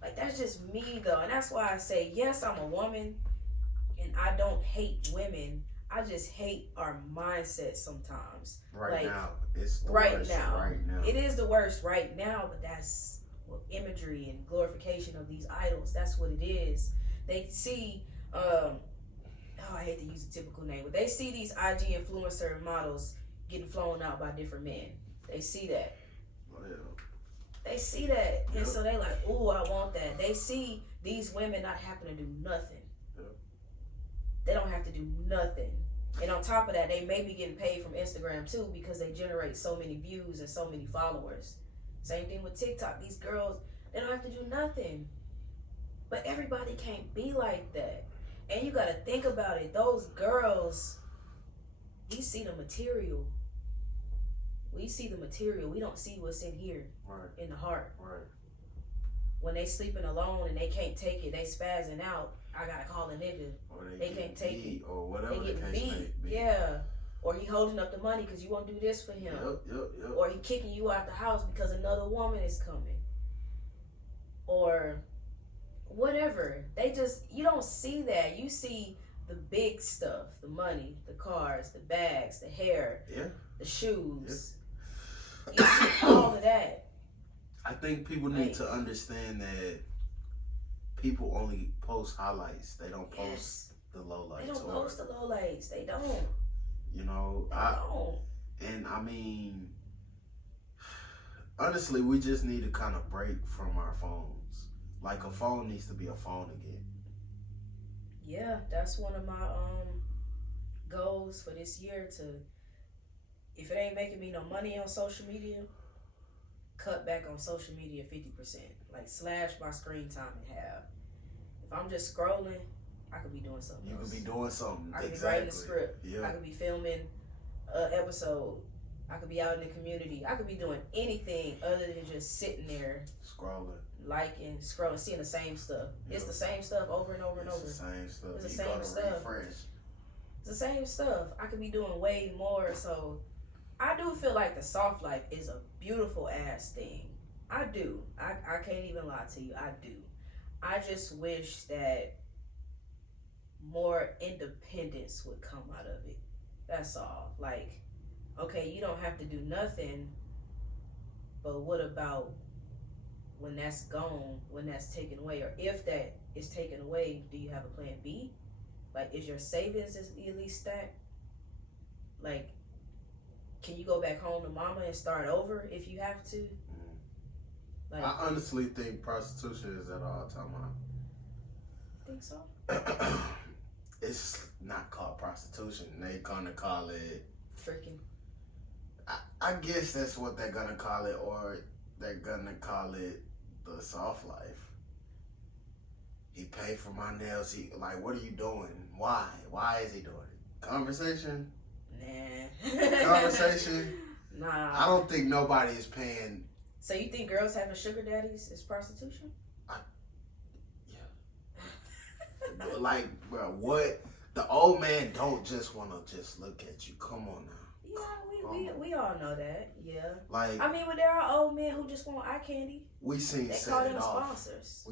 Like, that's just me, though. And that's why I say, yes, I'm a woman, and I don't hate women. I just hate our mindset sometimes. Right like, now. It's the right worst now. right now. It is the worst right now, but that's imagery and glorification of these idols. That's what it is. They see, I hate to use a typical name, but they see these IG influencer models getting flown out by different men. They see that. Oh, yeah. They see that. And so they like, ooh, I want that. They see these women not having to do nothing. They don't have to do nothing. And on top of that, they may be getting paid from Instagram too because they generate so many views and so many followers. Same thing with TikTok. These girls, they don't have to do nothing. But everybody can't be like that. And you got to think about it. Those girls, we see the material. We see the material. We don't see what's in here, Right. in the heart. Right. When they sleeping alone and they can't take it, they spazzing out. I gotta call a nigga. Or They can't take it. Or whatever They the getting case beat. may be. Yeah. Or he holding up the money because you won't do this for him. Yep. Or he kicking you out the house because another woman is coming. Or whatever. They just, you don't see that. You see the big stuff, the money, the cars, the bags, the hair, the shoes. You see all of that. I think people need to understand that people only post highlights. They don't post the lowlights. They don't post the lowlights. They don't. You know, and I mean, honestly, we just need to kind of break from our phones. Like a phone needs to be a phone again. Yeah, that's one of my goals for this year to, if it ain't making me no money on social media, cut back on social media 50%. Like slash my screen time in half. If I'm just scrolling, I could be doing something else. You could be doing something. I could be writing a script. I could be filming an episode. I could be out in the community. I could be doing anything other than just sitting there scrolling, liking, scrolling, seeing the same stuff. It's the same stuff over and over and over. It's the same stuff. It's the same stuff. It's the same stuff. I could be doing way more. So I do feel like the soft life is a beautiful ass thing. I do. I can't even lie to you. I do. I just wish that more independence would come out of it. That's all. Like, okay, you don't have to do nothing, but what about when that's gone, when that's taken away, or if that is taken away, do you have a plan B? Like, is your savings at least stacked? Like, can you go back home to mama and start over if you have to? Like, I honestly think prostitution is at an all-time high. Think so? It's not called prostitution. They're gonna call it Tricking. I guess that's what they're gonna call it, or they're gonna call it the soft life. He paid for my nails. He like, what are you doing? Why? Why is he doing it? Conversation. Nah. Conversation. Nah. I don't think nobody is paying So you think girls having sugar daddies is prostitution? Yeah. Like, bro, what? The old man don't just want to just look at you. Come on now. Yeah, we all know that. Yeah. Like, I mean, but there are old men who just want eye candy. We seen they set call it them off. Sponsors.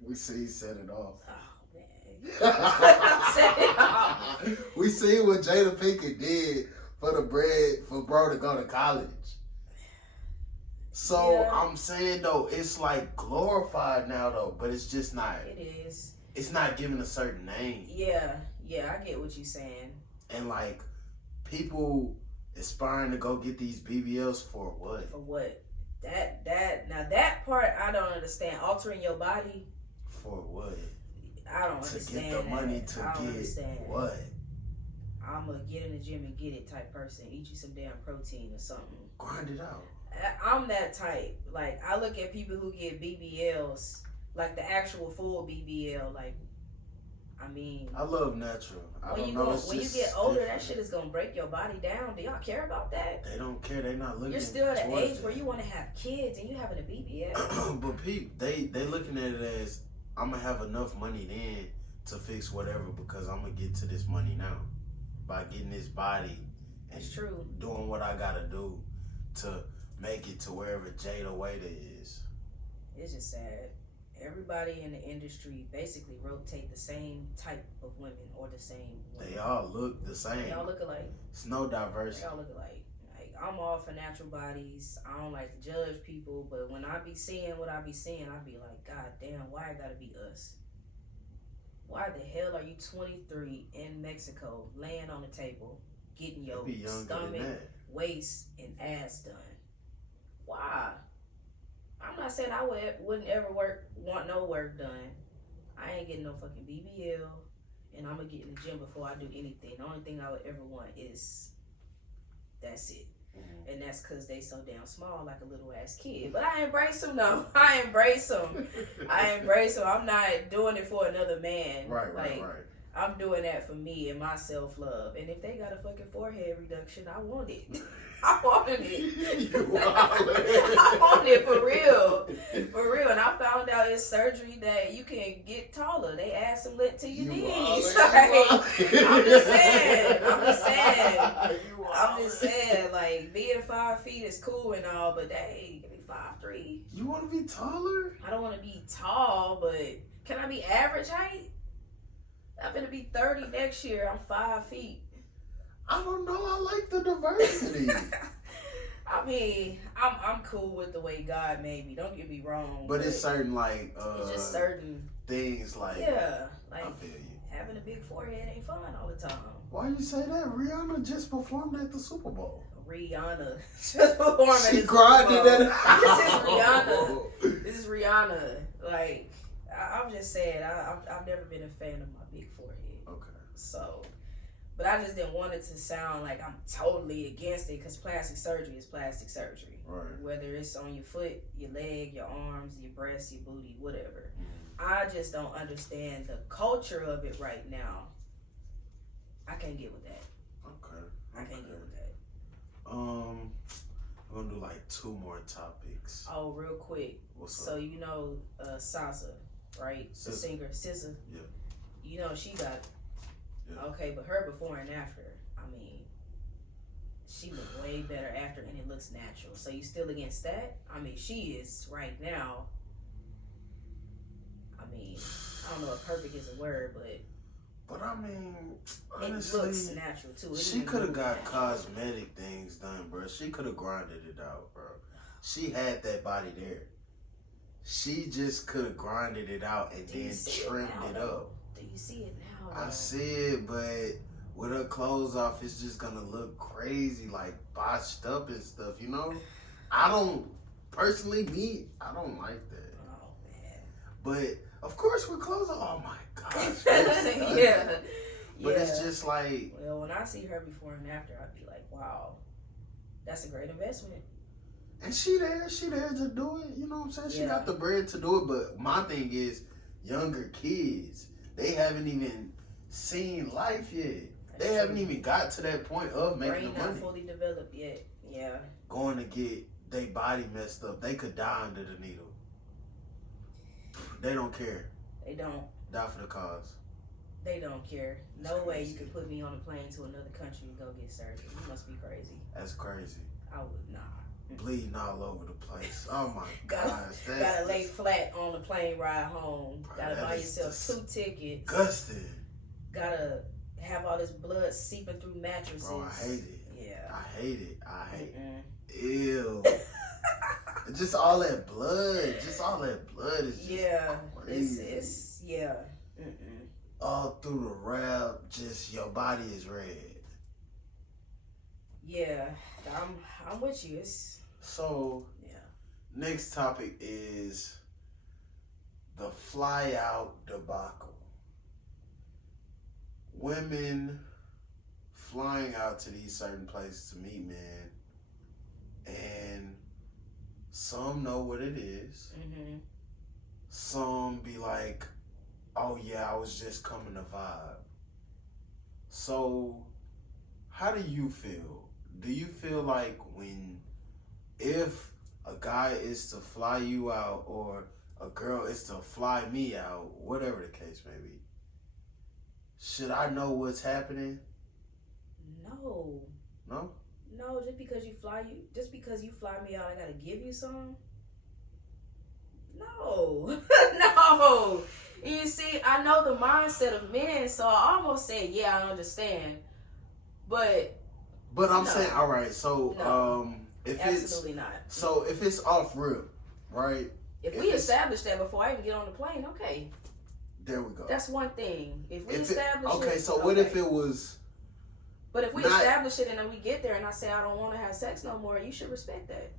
We seen set it off. Oh man. Set it off. We seen what Jada Pinkett did for the bread for bro to go to college. So Yeah. I'm saying though, it's like glorified now though, but it's just not. It is. It's not given a certain name. Yeah, I get what you're saying. And like people aspiring to go get these BBLs for what? For what? That part I don't understand. Altering your body. For what? I don't To understand. get the money that. to I don't get understand. what? I'm a get in the gym and get it type person. Eat you some damn protein or something. Grind it out. I'm that type. Like, I look at people who get BBLs, like the actual full BBL. Like, I mean, I love natural. when you get older, that shit is gonna break your body down. Do y'all care about that? They don't care. They not looking. You're still at an towards age where you want to have kids and you having a BBL. But people, they looking at it as I'm gonna have enough money then to fix whatever because I'm gonna get to this money now by getting this body and That's true. doing what I gotta do to make it to wherever Jada Waiter is. It's just sad. Everybody in the industry basically rotate the same type of women or the same women. They all look the same. They all look alike. It's no diversity. They all look alike. Like, I'm all for natural bodies. I don't like to judge people, but when I be seeing what I be seeing, I be like, God damn, why it gotta be us? Why the hell are you 23 in Mexico laying on the table getting your Be younger than stomach, that. waist, and ass done? Why? I'm not saying I wouldn't ever want no work done. I ain't getting no fucking BBL, and I'm gonna get in the gym before I do anything. The only thing I would ever want is that's it. And that's because they so damn small, like a little ass kid. But I embrace them though. I embrace them. I'm not doing it for another man. Right. I'm doing that for me and my self love. And if they got a fucking forehead reduction, I want it. I wanted it. I want it for real. For real. And I found out it's surgery that you can get taller. They add some lint to your knees. I'm just saying, like, being 5 feet is cool and all, but they give me 5'3". You want to be taller? I don't want to be tall, but can I be average height? I'm gonna be 30 next year. I'm 5 feet. I don't know. I like the diversity. I mean, I'm cool with the way God made me. Don't get me wrong. But it's certain like it's just certain things like like I feel you. having a big forehead ain't fun all the time. Why you say that? Rihanna just performed at the Super Bowl. Rihanna just performing. She grinded This is Rihanna. Like, I'm just saying, I've never been a fan of my big forehead. Okay. So, but I just didn't want it to sound like I'm totally against it, because plastic surgery is plastic surgery. Right. Whether it's on your foot, your leg, your arms, your breast, your booty, whatever. I just don't understand the culture of it right now. I can't get with that. Okay. I can't get with that. I'm gonna do like 2 more topics. Oh, real quick. What's So up? you know SZA, right? The SZA. singer SZA. Yeah. You know she got it. Yeah. Okay, but her before and after, I mean, she looked way better after, and it looks natural. So you still against that? I mean, she is right now. I mean, I don't know if perfect is a word, But I mean, it honestly, looks natural too. she could have got cosmetic things done, bro. She could have grinded it out, bro. She had that body there. She just could have grinded it out and then trimmed it up. Do you see it now? I see it, but with her clothes off, it's just gonna look crazy, like botched up and stuff, you know? I don't, personally, I don't like that. Oh, man. But, of course, with clothes on, oh my gosh. Yeah. But it's just like... Well, when I see her before and after, I'd be like, wow, that's a great investment. And she there to do it, you know what I'm saying? She Yeah. got the bread to do it, but my thing is, younger kids, they haven't even seen life yet. That's They true. haven't even got to that point of making Brain the not money. fully developed yet. Yeah. Going to get they body messed up. They could die under the needle. They don't care. They don't. Die for the cause. They don't care. No way you could put me on a plane to another country and go get surgery. You must be crazy. That's crazy. I would not. Bleeding all over the place. Oh my gosh. Gotta lay flat on the plane ride home. Bro, gotta buy yourself 2 tickets. Disgusting. Gotta have all this blood seeping through mattresses. Bro, I hate it. Yeah. I hate it. I hate it. Ew. Just all that blood. Just all that blood is just crazy. It's yeah. All through the wrap, just your body is red. Yeah, I'm with you. It's so. Yeah. Next topic is the fly out debacle. Women flying out to these certain places to meet men, and some know what it is. Mm-hmm. Some be like, oh yeah, I was just coming to vibe. So, how do you feel? Do you feel like if a guy is to fly you out or a girl is to fly me out, whatever the case may be, should I know what's happening? No. No? No, just because you fly me out, I gotta give you some? No. No. You see, I know the mindset of men, so I almost said, yeah, I understand. But I'm saying, all right, so if absolutely not. So if it's off rip, right? If we establish that before I even get on the plane, okay. There we go. That's one thing. If we establish okay, so what if it was? But if we establish it and then we get there and I say I don't want to have sex no more, you should respect that.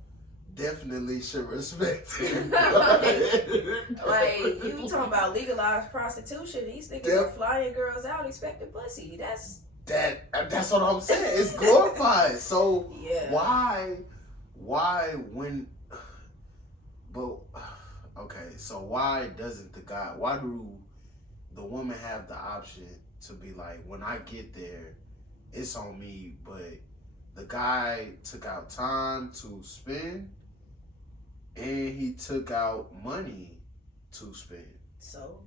Definitely should respect it. like you talking about legalized prostitution? These niggas are flying girls out expecting pussy. That's what I'm saying. It's glorified. So yeah. Why when? But okay, so why doesn't why do the woman have the option to be like, when I get there, it's on me, but the guy took out time to spend and he took out money to spend. So?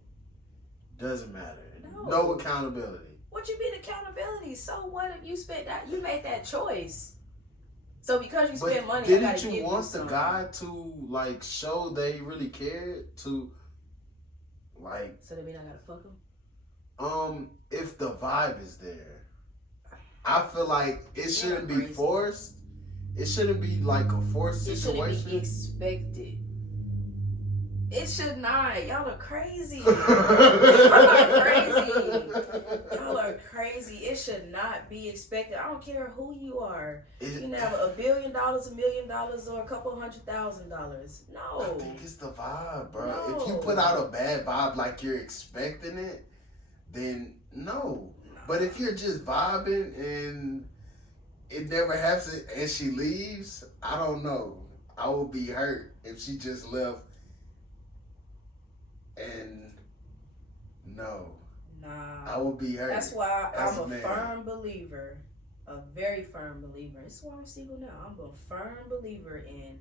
Doesn't matter. No accountability. What you mean accountability? So what if you spent that? You made that choice. So because you spend money, didn't you want the guy to like show they really cared to like? So that mean I gotta fuck him? If the vibe is there, I feel like it shouldn't be forced. It shouldn't be like a forced situation. It shouldn't be expected. It should not. Y'all are crazy. Y'all are crazy. It should not be expected. I don't care who you are. You can have $1 billion, $1 million, or a couple $100,000. No. I think it's the vibe, bro. No. If you put out a bad vibe like you're expecting it, then no. But if you're just vibing and it never happens and she leaves, I don't know. I would be hurt if she just left. And no. Nah. I would be hurt. That's why I'm a firm believer, a very firm believer. This is why I'm single now. I'm a firm believer in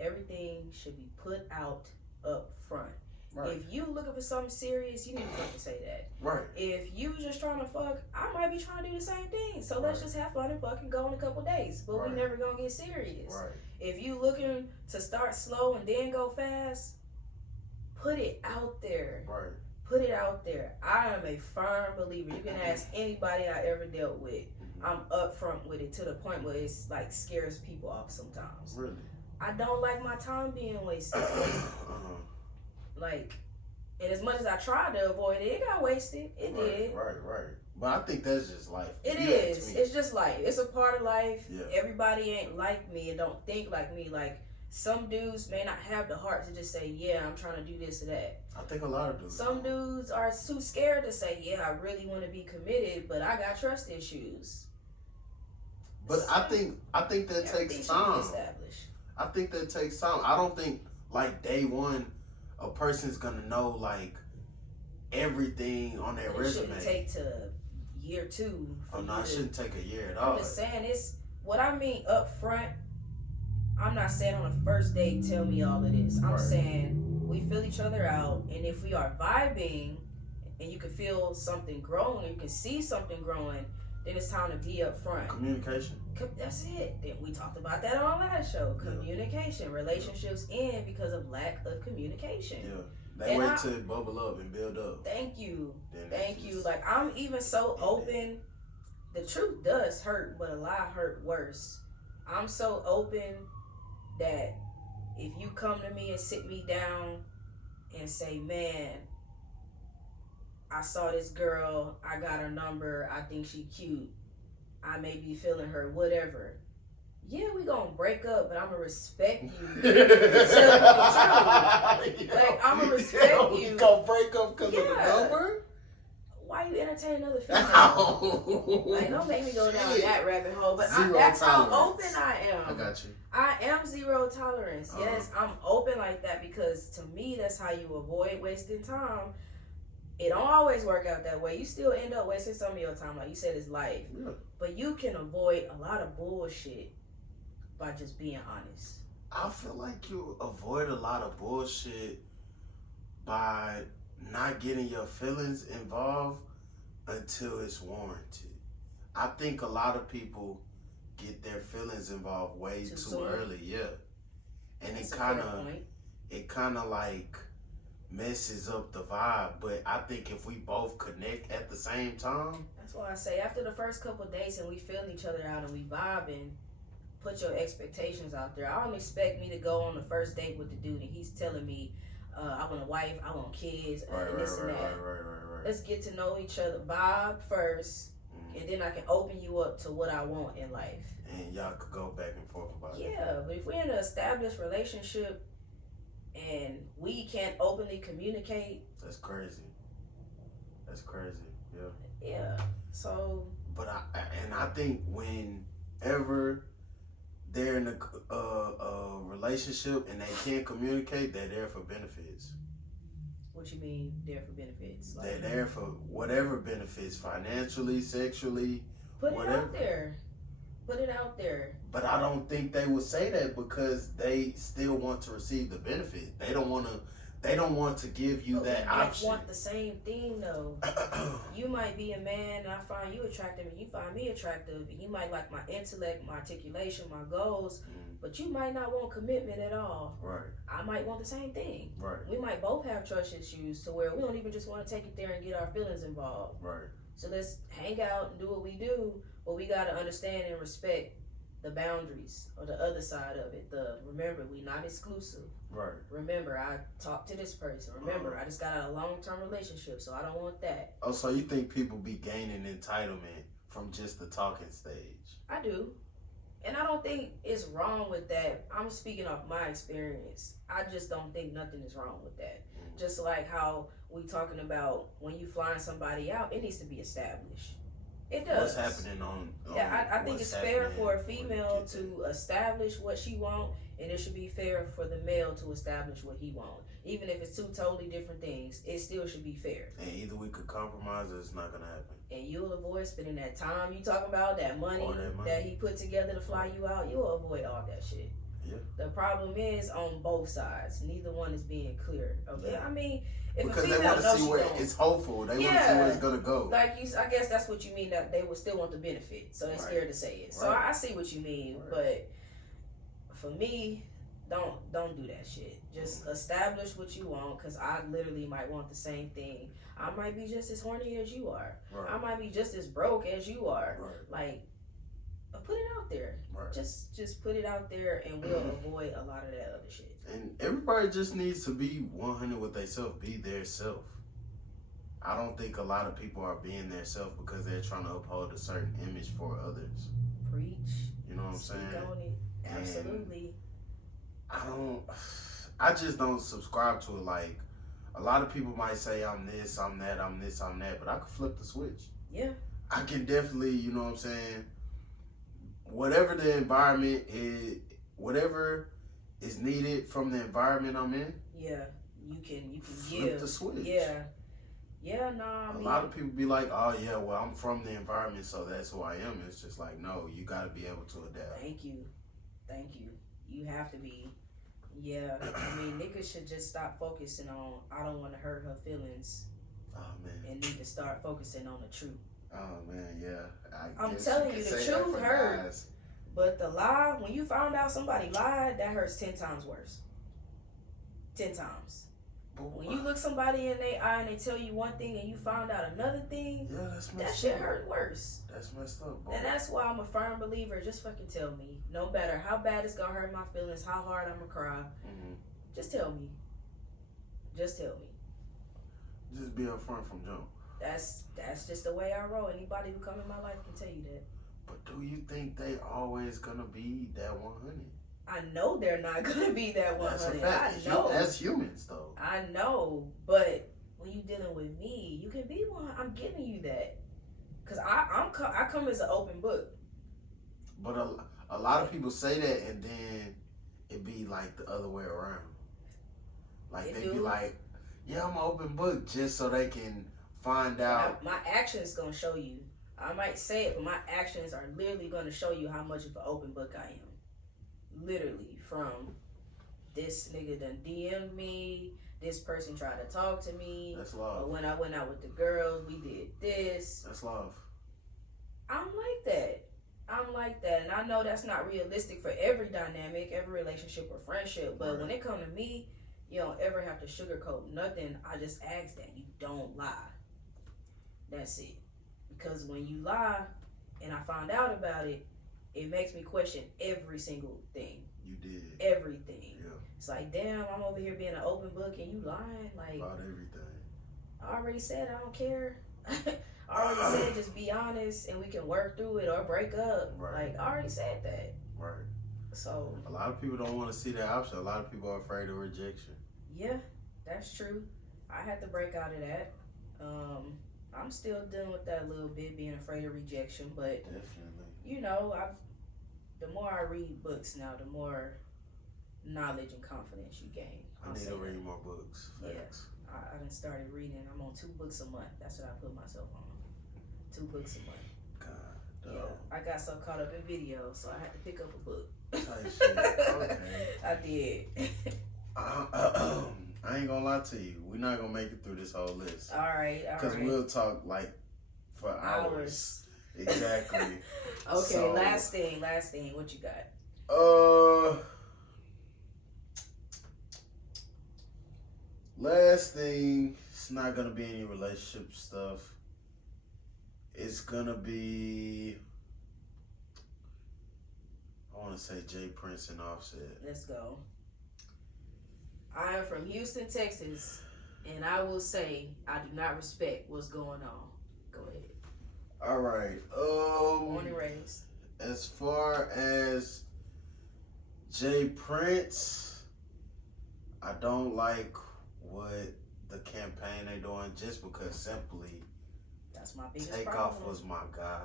everything should be put out up front. Right. If you looking for something serious, you need to fucking say that. Right. If you just trying to fuck, I might be trying to do the same thing. So let's just have fun and fucking go in a couple days. But we never gonna get serious. Right. If you looking to start slow and then go fast, put it out there. Right. Put it out there. I am a firm believer. You can ask anybody I ever dealt with. I'm upfront with it to the point where it's like scares people off sometimes. Really? I don't like my time being wasted. Like, and as much as I tried to avoid it, it got wasted. It did. Right. But I think that's just life. It is. It's just life. It's a part of life. Yeah. Everybody ain't like me and don't think like me. Like, some dudes may not have the heart to just say, yeah, I'm trying to do this or that. I think a lot of dudes. Some dudes are too scared to say, yeah, I really want to be committed, but I got trust issues. But I think that takes time. I think that takes time. I don't think like day one a person's gonna know like everything on their resume. It shouldn't take to year 2. Oh no, it shouldn't take a year at all. I'm just saying, it's what I mean up front. I'm not saying on the first date, tell me all of this. I'm Right. saying we feel each other out, and if we are vibing, and you can feel something growing, you can see something growing, then it's time to be up front. Communication. That's it. Then we talked about that on our last show. Communication. Relationships end because of lack of communication. Yeah. They wait till it bubble up and build up. Thank you. Thank you. Like, I'm even so open. The truth does hurt, but a lie hurt worse. I'm so open that if you come to me and sit me down and say, man, I saw this girl, I got her number, I think she cute, I may be feeling her, whatever. Yeah, we gonna break up, but I'm gonna respect you. Tell you the truth. Like, I'm gonna respect you. You gonna break up because of the number? Why you entertain another female? Like, don't make me go down that rabbit hole. But that's how open I am. I got you. I am zero tolerance. Yes, I'm open like that because to me, that's how you avoid wasting time. It don't always work out that way. You still end up wasting some of your time. Like you said, it's life. Yeah. But you can avoid a lot of bullshit by just being honest. I feel like you avoid a lot of bullshit by not getting your feelings involved until it's warranted. I think a lot of people get their feelings involved way too early, and That's it kind of like messes up the vibe. But I think if we both connect at the same time, that's why I say after the first couple of dates and we feel each other out and we vibing, put your expectations out there. I don't expect me to go on the first date with the dude and he's telling me, I want a wife, I want kids, this and that. Right. Let's get to know each other, vibe first, and then I can open you up to what I want in life. And y'all could go back and forth about it. Yeah, but if we're in an established relationship and we can't openly communicate, that's crazy. Yeah. Yeah. So. But I think whenever they're in a relationship and they can't communicate, they're there for benefits. What you mean there for benefits? Like, they're there for whatever benefits, financially, sexually, whatever. Put it out there. But I don't think they would say that because they still want to receive the benefit. They don't want to give you that option. We want the same thing though. You might be a man and I find you attractive and you find me attractive and you might like my intellect, my articulation, my goals, but you might not want commitment at all. Right. I might want the same thing. Right. We might both have trust issues to where we don't even just want to take it there and get our feelings involved. Right. So let's hang out and do what we do, but we got to understand and respect the boundaries or the other side of it. Remember, we not exclusive. Right. Remember, I talked to this person. Remember, I just got out of a long-term relationship, so I don't want that. Oh, so you think people be gaining entitlement from just the talking stage? I do. And I don't think it's wrong with that. I'm speaking off my experience. I just don't think nothing is wrong with that. Just like how we talking about when you flying somebody out, it needs to be established. It does. What's happening on I think it's fair for a female to establish what she wants, and it should be fair for the male to establish what he wants. Even if it's two totally different things, it still should be fair. And either we could compromise or it's not going to happen. And you'll avoid spending that time you talking about, that money that he put together to fly you out. You'll avoid all that shit. Yeah. The problem is on both sides. Neither one is being clear. Okay? Yeah. I mean, if because a female they want to see where going, it's hopeful. They want to see where it's going to go. Like I guess that's what you mean, that they would still want the benefit. So they're scared to say it. So I see what you mean. But for me, don't do that shit. Just establish what you want, because I literally might want the same thing. I might be just as horny as you are. Right. I might be just as broke as you are. Right. Like, put it out there. Right. Just put it out there, and we'll avoid a lot of that other shit. And everybody just needs to be 100 with themselves, be their self. I don't think a lot of people are being their self because they're trying to uphold a certain image for others. Preach. You know what I'm saying? Speak on it. Absolutely. I just don't subscribe to it. Like, a lot of people might say I'm this, I'm that, I'm this, I'm that, but I could flip the switch. Yeah. I can definitely, you know what I'm saying, whatever the environment is, whatever is needed from the environment I'm in. Yeah, you can flip the switch. Yeah, a lot of people be like, oh yeah, well, I'm from the environment, so that's who I am. It's just like, no, you got to be able to adapt. Thank you. You have to be. Yeah, I mean, niggas should just stop focusing on, I don't want to hurt her feelings. Oh, man. And need to start focusing on the truth. Oh, man, yeah. I'm telling you, the truth hurts. But the lie, when you found out somebody lied, that hurts 10 times worse. 10 times. When you look somebody in their eye and they tell you one thing and you found out another thing, yeah, that's messed that shit up. hurt worse. That's messed up, boy. And that's why I'm a firm believer. Just fucking tell me. No matter how bad it's gonna hurt my feelings, how hard I'm gonna cry. Mm-hmm. Just tell me. Just tell me. Just be upfront from jump. That's just the way I roll. Anybody who come in my life can tell you that. But do you think they always gonna be that 100? I know they're not gonna be that 100. That's a fact. I know. As humans, though. I know, but when you dealing with me, you can be one. I'm giving you that, cause I come as an open book. But a lot of people say that, and then it be like the other way around. Like they be like, "Yeah, I'm an open book," just so they can find out. My actions gonna show you. I might say it, but my actions are literally gonna show you how much of an open book I am. Literally, from this nigga done DM'd me, this person tried to talk to me. That's love. Or when I went out with the girls, we did this. That's love. I'm like that. And I know that's not realistic for every dynamic, every relationship or friendship. But when it comes to me, you don't ever have to sugarcoat nothing. I just ask that you don't lie. That's it. Because when you lie, and I found out about it, it makes me question every single thing. You did. Everything. Yeah. It's like, damn, I'm over here being an open book and you lying. Like, about everything. I already said I don't care. I already said just be honest and we can work through it or break up. Right. Like, I already said that. Right. So. A lot of people don't want to see that option. A lot of people are afraid of rejection. Yeah, that's true. I had to break out of that. I'm still dealing with that a little bit, being afraid of rejection, but definitely. You know, the more I read books now, the more knowledge and confidence you gain. I need to read more books. Facts. Yeah, I done started reading. I'm on 2 books a month. That's what I put myself on. 2 books a month. God, yeah, I got so caught up in videos, so I had to pick up a book. Shit. Okay. I did. I ain't gonna lie to you. We're not gonna make it through this whole list. All right. Because we'll talk like for hours. Exactly. Okay, so, last thing. What you got? Last thing, it's not gonna be any relationship stuff. It's gonna be, I wanna say Jay Prince and Offset. Let's go. I am from Houston, Texas, and I will say I do not respect what's going on. Go ahead. All right. Born and raised. As far as Jay Prince, I don't like what the campaign they doing just because simply that's my biggest Takeoff problem. was my guy.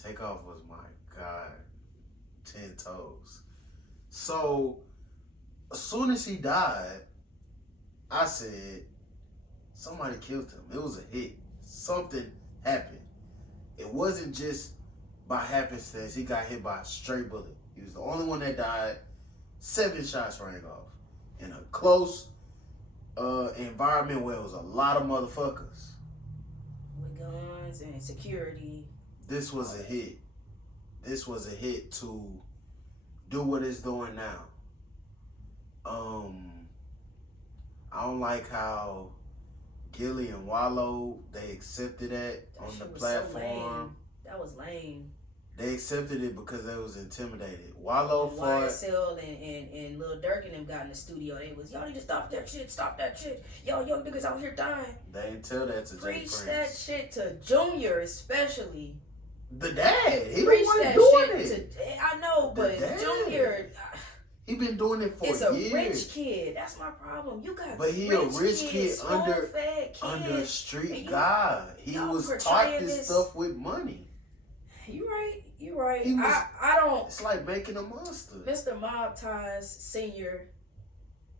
Takeoff was my guy. 10 toes. So as soon as he died, I said somebody killed him. It was a hit. Something happened. It wasn't just by happenstance. He got hit by a straight bullet. He was the only one that died. 7 shots rang off in a close environment where it was a lot of motherfuckers with guns and security. This was a hit. This was a hit to do what it's doing now. I don't like how Gilly and Wallow, they accepted that on the platform. So that was lame. They accepted it because they was intimidated. Wallow fought. YSL and Lil Durk and them got in the studio. They was, y'all need to stop that shit. Yo, niggas out here dying. They didn't tell that to Jay Prince. Preach that shit to Junior especially. The dad. He Preach wasn't that doing shit it. I know, but Junior. He been doing it for years. It's a rich kid. That's my problem. You got but he a rich kid under a street guy. He was taught this stuff with money. You right. I don't. It's like making a monster. Mr. Mob Ties Senior.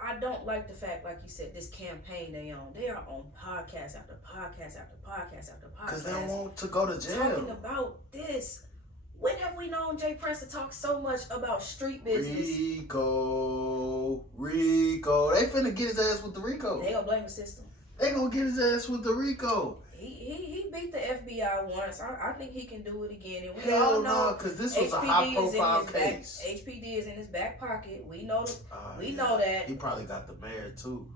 I don't like the fact, like you said, this campaign they on. They are on podcast after podcast after podcast after podcast. Because they don't want to go to jail. Talking about this. When have we known Jay Prince to talk so much about street business? Rico. They finna get his ass with the Rico. They gonna blame the system. They gonna get his ass with the Rico. He beat the FBI once. I think he can do it again. And we Hell all know no, because this was a high profile case. HPD is in his back pocket. We know know that. He probably got the mayor too.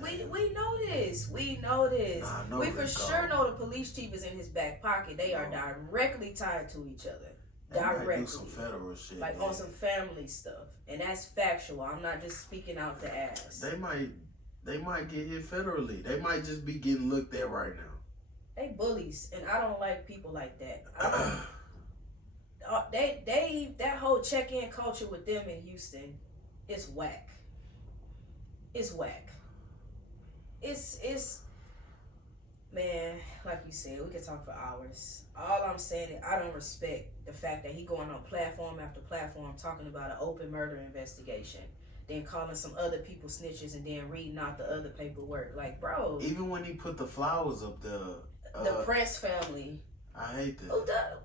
We know this. We know this. Nah, we for sure know the police chief is in his back pocket. They are directly tied to each other. They Directly. might do some federal shit. Like on some family stuff. And that's factual. I'm not just speaking out the ass. They might get hit federally. They might just be getting looked at right now. They bullies, and I don't like people like that. That whole check-in culture with them in Houston is whack. It's whack. It's man, like you said, we could talk for hours. All I'm saying is I don't respect the fact that he going on platform after platform talking about an open murder investigation, then calling some other people snitches and then reading out the other paperwork. Like, bro. Even when he put the flowers up there. The Prince family. I hate that.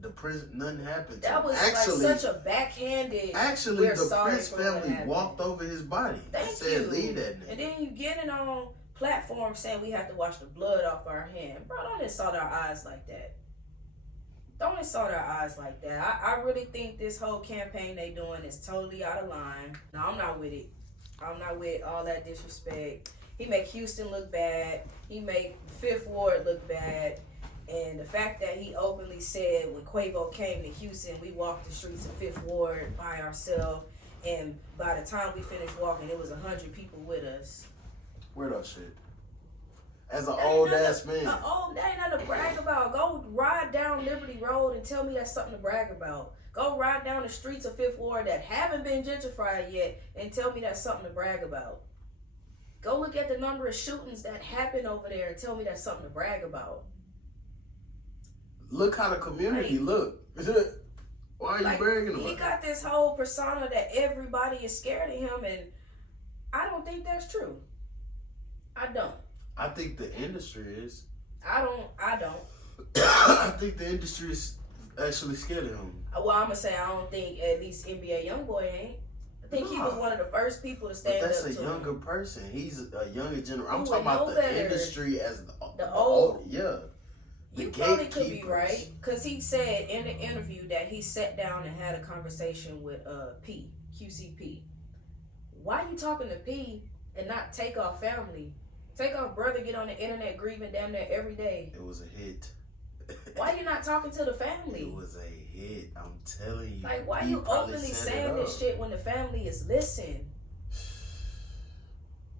The Prince, nothing happened to him. That was actually, like such a backhanded. Actually, the Prince family walked over his body. Thank you. Said, leave that nigga. And then you getting on platform saying we have to wash the blood off our hand. Bro, don't insult our eyes like that. Don't insult our eyes like that. I really think this whole campaign they doing is totally out of line. No, I'm not with it. I'm not with all that disrespect. He make Houston look bad. He make Fifth Ward look bad. And the fact that he openly said when Quavo came to Houston, we walked the streets of Fifth Ward by ourselves. And by the time we finished walking, it was 100 people with us. Weird shit. As an old ass man. That ain't nothing to brag about. Go ride down Liberty Road and tell me that's something to brag about. Go ride down the streets of Fifth Ward that haven't been gentrified yet and tell me that's something to brag about. Go look at the number of shootings that happened over there and tell me that's something to brag about. Look how the community look. Why are you bragging about it? He got this whole persona that everybody is scared of him, and I don't think that's true. I don't. I think the industry is. I don't. I think the industry is actually scared of him. Well, I'm going to say I don't think at least NBA YoungBoy ain't. I think he was one of the first people to stand up to him. That's a younger person. He's a younger generation. I'm Who talking would about know the better. Industry as the old. Yeah. You probably could be right, because he said in the interview that he sat down and had a conversation with QCP. Why you talking to P and not Takeoff family? Takeoff brother get on the internet grieving down there every day. It was a hit. Why you not talking to the family? It was a hit. I'm telling you. Like, why you openly saying this shit when the family is listening?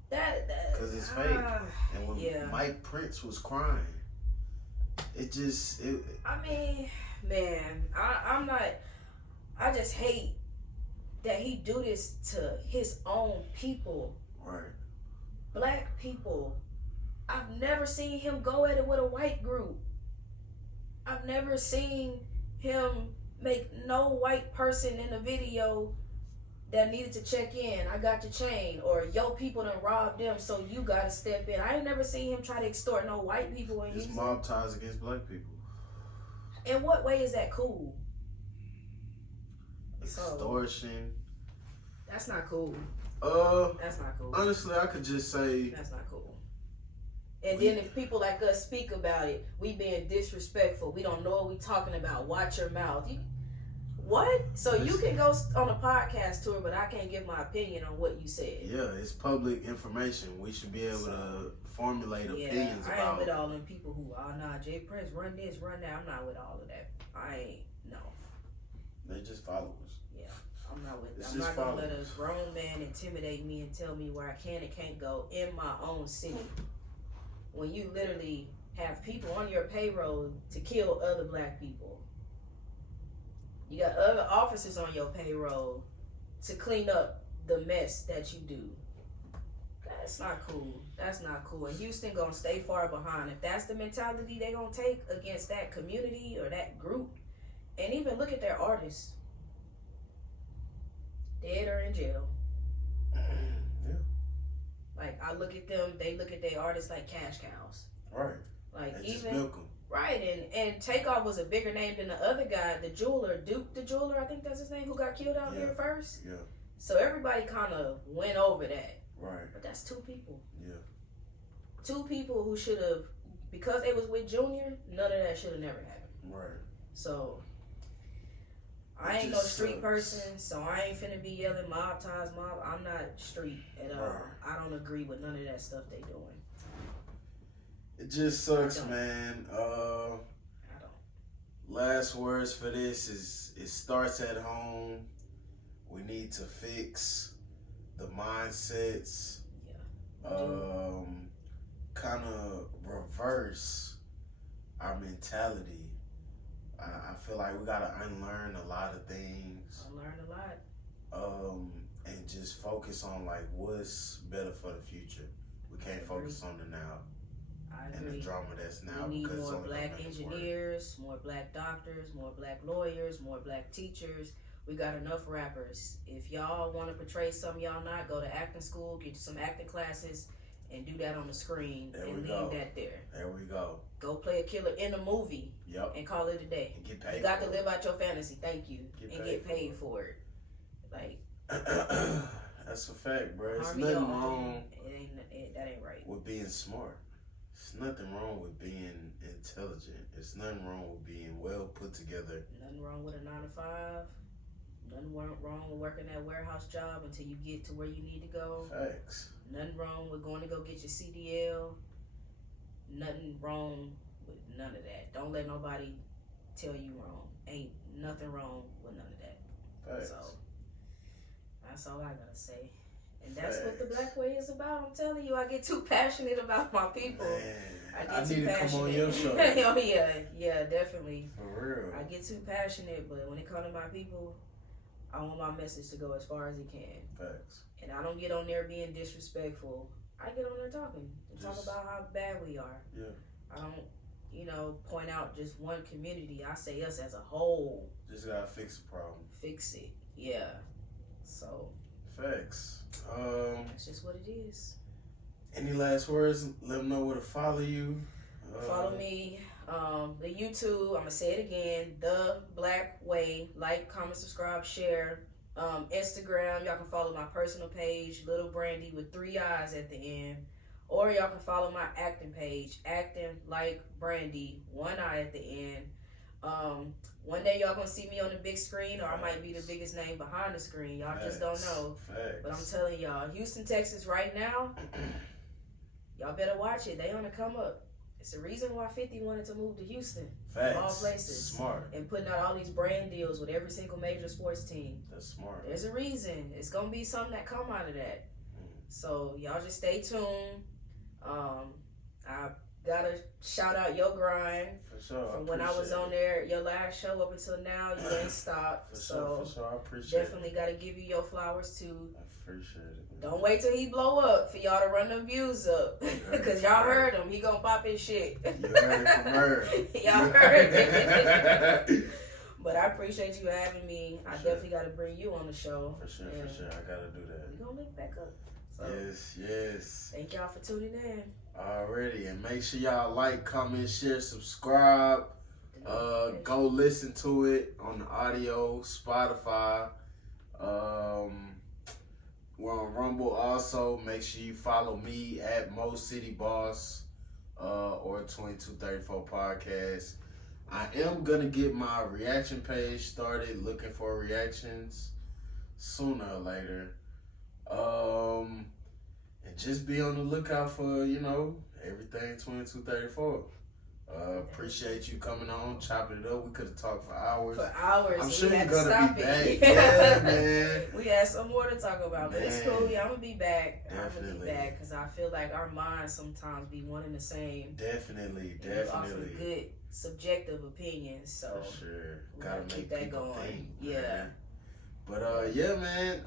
Because it's fake. And when Mike Prince was crying, I mean, man, I'm not. I just hate that he do this to his own people. Right. Black people. I've never seen him go at it with a white group. I've never seen him make no white person in the video that needed to check in. I got your chain, or yo people done robbed them, so you gotta step in. I ain't never seen him try to extort no white people. It's mob ties against black people. In what way is that cool? Extortion. That's not cool. That's not cool. Honestly, I could just say that's not cool. And then if people like us speak about it, we being disrespectful. We don't know what we talking about. Watch your mouth. What? So you can go on a podcast tour, but I can't give my opinion on what you said. Yeah, it's public information. We should be able to formulate opinions about. I ain't with all them people who, Jay Prince, run this, run that. I'm not with all of that. I ain't, no. They just followers. Yeah, I'm not with I'm not going to let a grown man intimidate me and tell me where I can and can't go in my own city. When you literally have people on your payroll to kill other black people. You got other officers on your payroll to clean up the mess that you do. That's not cool. That's not cool. And Houston gonna stay far behind. If that's the mentality they gonna take against that community or that group, and even look at their artists. Dead or in jail. Yeah. Like, I look at them, they look at their artists like cash cows. Right. Like, they even just milk 'em. Right, and Takeoff was a bigger name than the other guy, the jeweler, Duke the jeweler, I think that's his name, who got killed out here first. Yeah. So everybody kind of went over that. Right. But that's two people. Yeah. Two people who should have, because they was with Junior, none of that should have never happened. Right. So I ain't no street person, so I ain't finna be yelling mob ties, mob. I'm not street at all. Right. I don't agree with none of that stuff they doing. It just sucks, man. I don't. Last words for this is it starts at home. We need to fix the mindsets. Yeah. Kind of reverse our mentality. I feel like we gotta unlearn a lot of things. Unlearn a lot. And just focus on like what's better for the future. We can't focus on the now. And the drama that's now. We need more black engineers, more black doctors, more black lawyers, more black teachers. We got enough rappers. If y'all want to portray something y'all not, go to acting school, get some acting classes, and do that on the screen and leave that there. There we go. Go play a killer in a movie. Yep. And call it a day. And get paid. You got to live out your fantasy. Thank you. Get paid for it. Like that's a fact, bro. It's nothing wrong. That ain't right. With being smart. There's nothing wrong with being intelligent. There's nothing wrong with being well put together. Nothing wrong with a 9 to 5. Nothing wrong with working that warehouse job until you get to where you need to go. Facts. Nothing wrong with going to go get your CDL. Nothing wrong with none of that. Don't let nobody tell you wrong. Ain't nothing wrong with none of that. Facts. So that's all I gotta say. And that's what the Black Way is about. I'm telling you, I get too passionate about my people. Man, I get too need passionate. to come on your show. Oh yeah, definitely. For real. I get too passionate, but when it comes to my people, I want my message to go as far as it can. Facts. And I don't get on there being disrespectful. I get on there talking and talk about how bad we are. Yeah. I don't, point out just one community. I say us as a whole. Just gotta fix the problem. Fix it. Yeah. So. Facts. That's just what it is. Any last words? Let them know where to follow you. Follow me. The YouTube, I'm gonna say it again, The Black Way. Like, comment, subscribe, share. Instagram, y'all can follow my personal page, Little Brandi with 3 eyes at the end. Or y'all can follow my acting page, Acting Like Brandi, 1 eye at the end. One day y'all gonna see me on the big screen, or I might be the biggest name behind the screen. Y'all just don't know. Facts. But I'm telling y'all, Houston, Texas right now, y'all better watch it. They on the come up. It's the reason why 50 wanted to move to Houston. Facts. Of all places. Smart. And putting out all these brand deals with every single major sports team. That's smart. There's a reason. It's gonna be something that come out of that. So y'all just stay tuned. I gotta shout out Yo Grind. For sure. From when I was on there, your last show up until now, you ain't stopped. For so sure. I appreciate it. definitely gotta give you your flowers too. I appreciate it. Don't wait till he blow up for y'all to run them views up. Because y'all heard him. He gonna pop his shit. You heard it from her. Y'all heard it. But I appreciate you having me. I definitely got to bring you on the show. For sure. I got to do that. We're going to link back up. So, yes. Thank y'all for tuning in. Alrighty. And make sure y'all like, comment, share, subscribe. Go listen to it on the audio, Spotify. We're on Rumble also. Make sure you follow me at Mo City Boss or 2234 Podcast. I am going to get my reaction page started, looking for reactions sooner or later. And just be on the lookout for, everything 2234. Appreciate you coming on, chopping it up. We could have talked for hours. I'm sure you're gonna be back. Yeah, man. We had some more to talk about, but it's cool. Yeah, I'm gonna be back. Definitely. I'm gonna be back because I feel like our minds sometimes be one and the same. Definitely. Offer good subjective opinions, so for sure. Gotta keep that going. Think, yeah. Man. But yeah, man.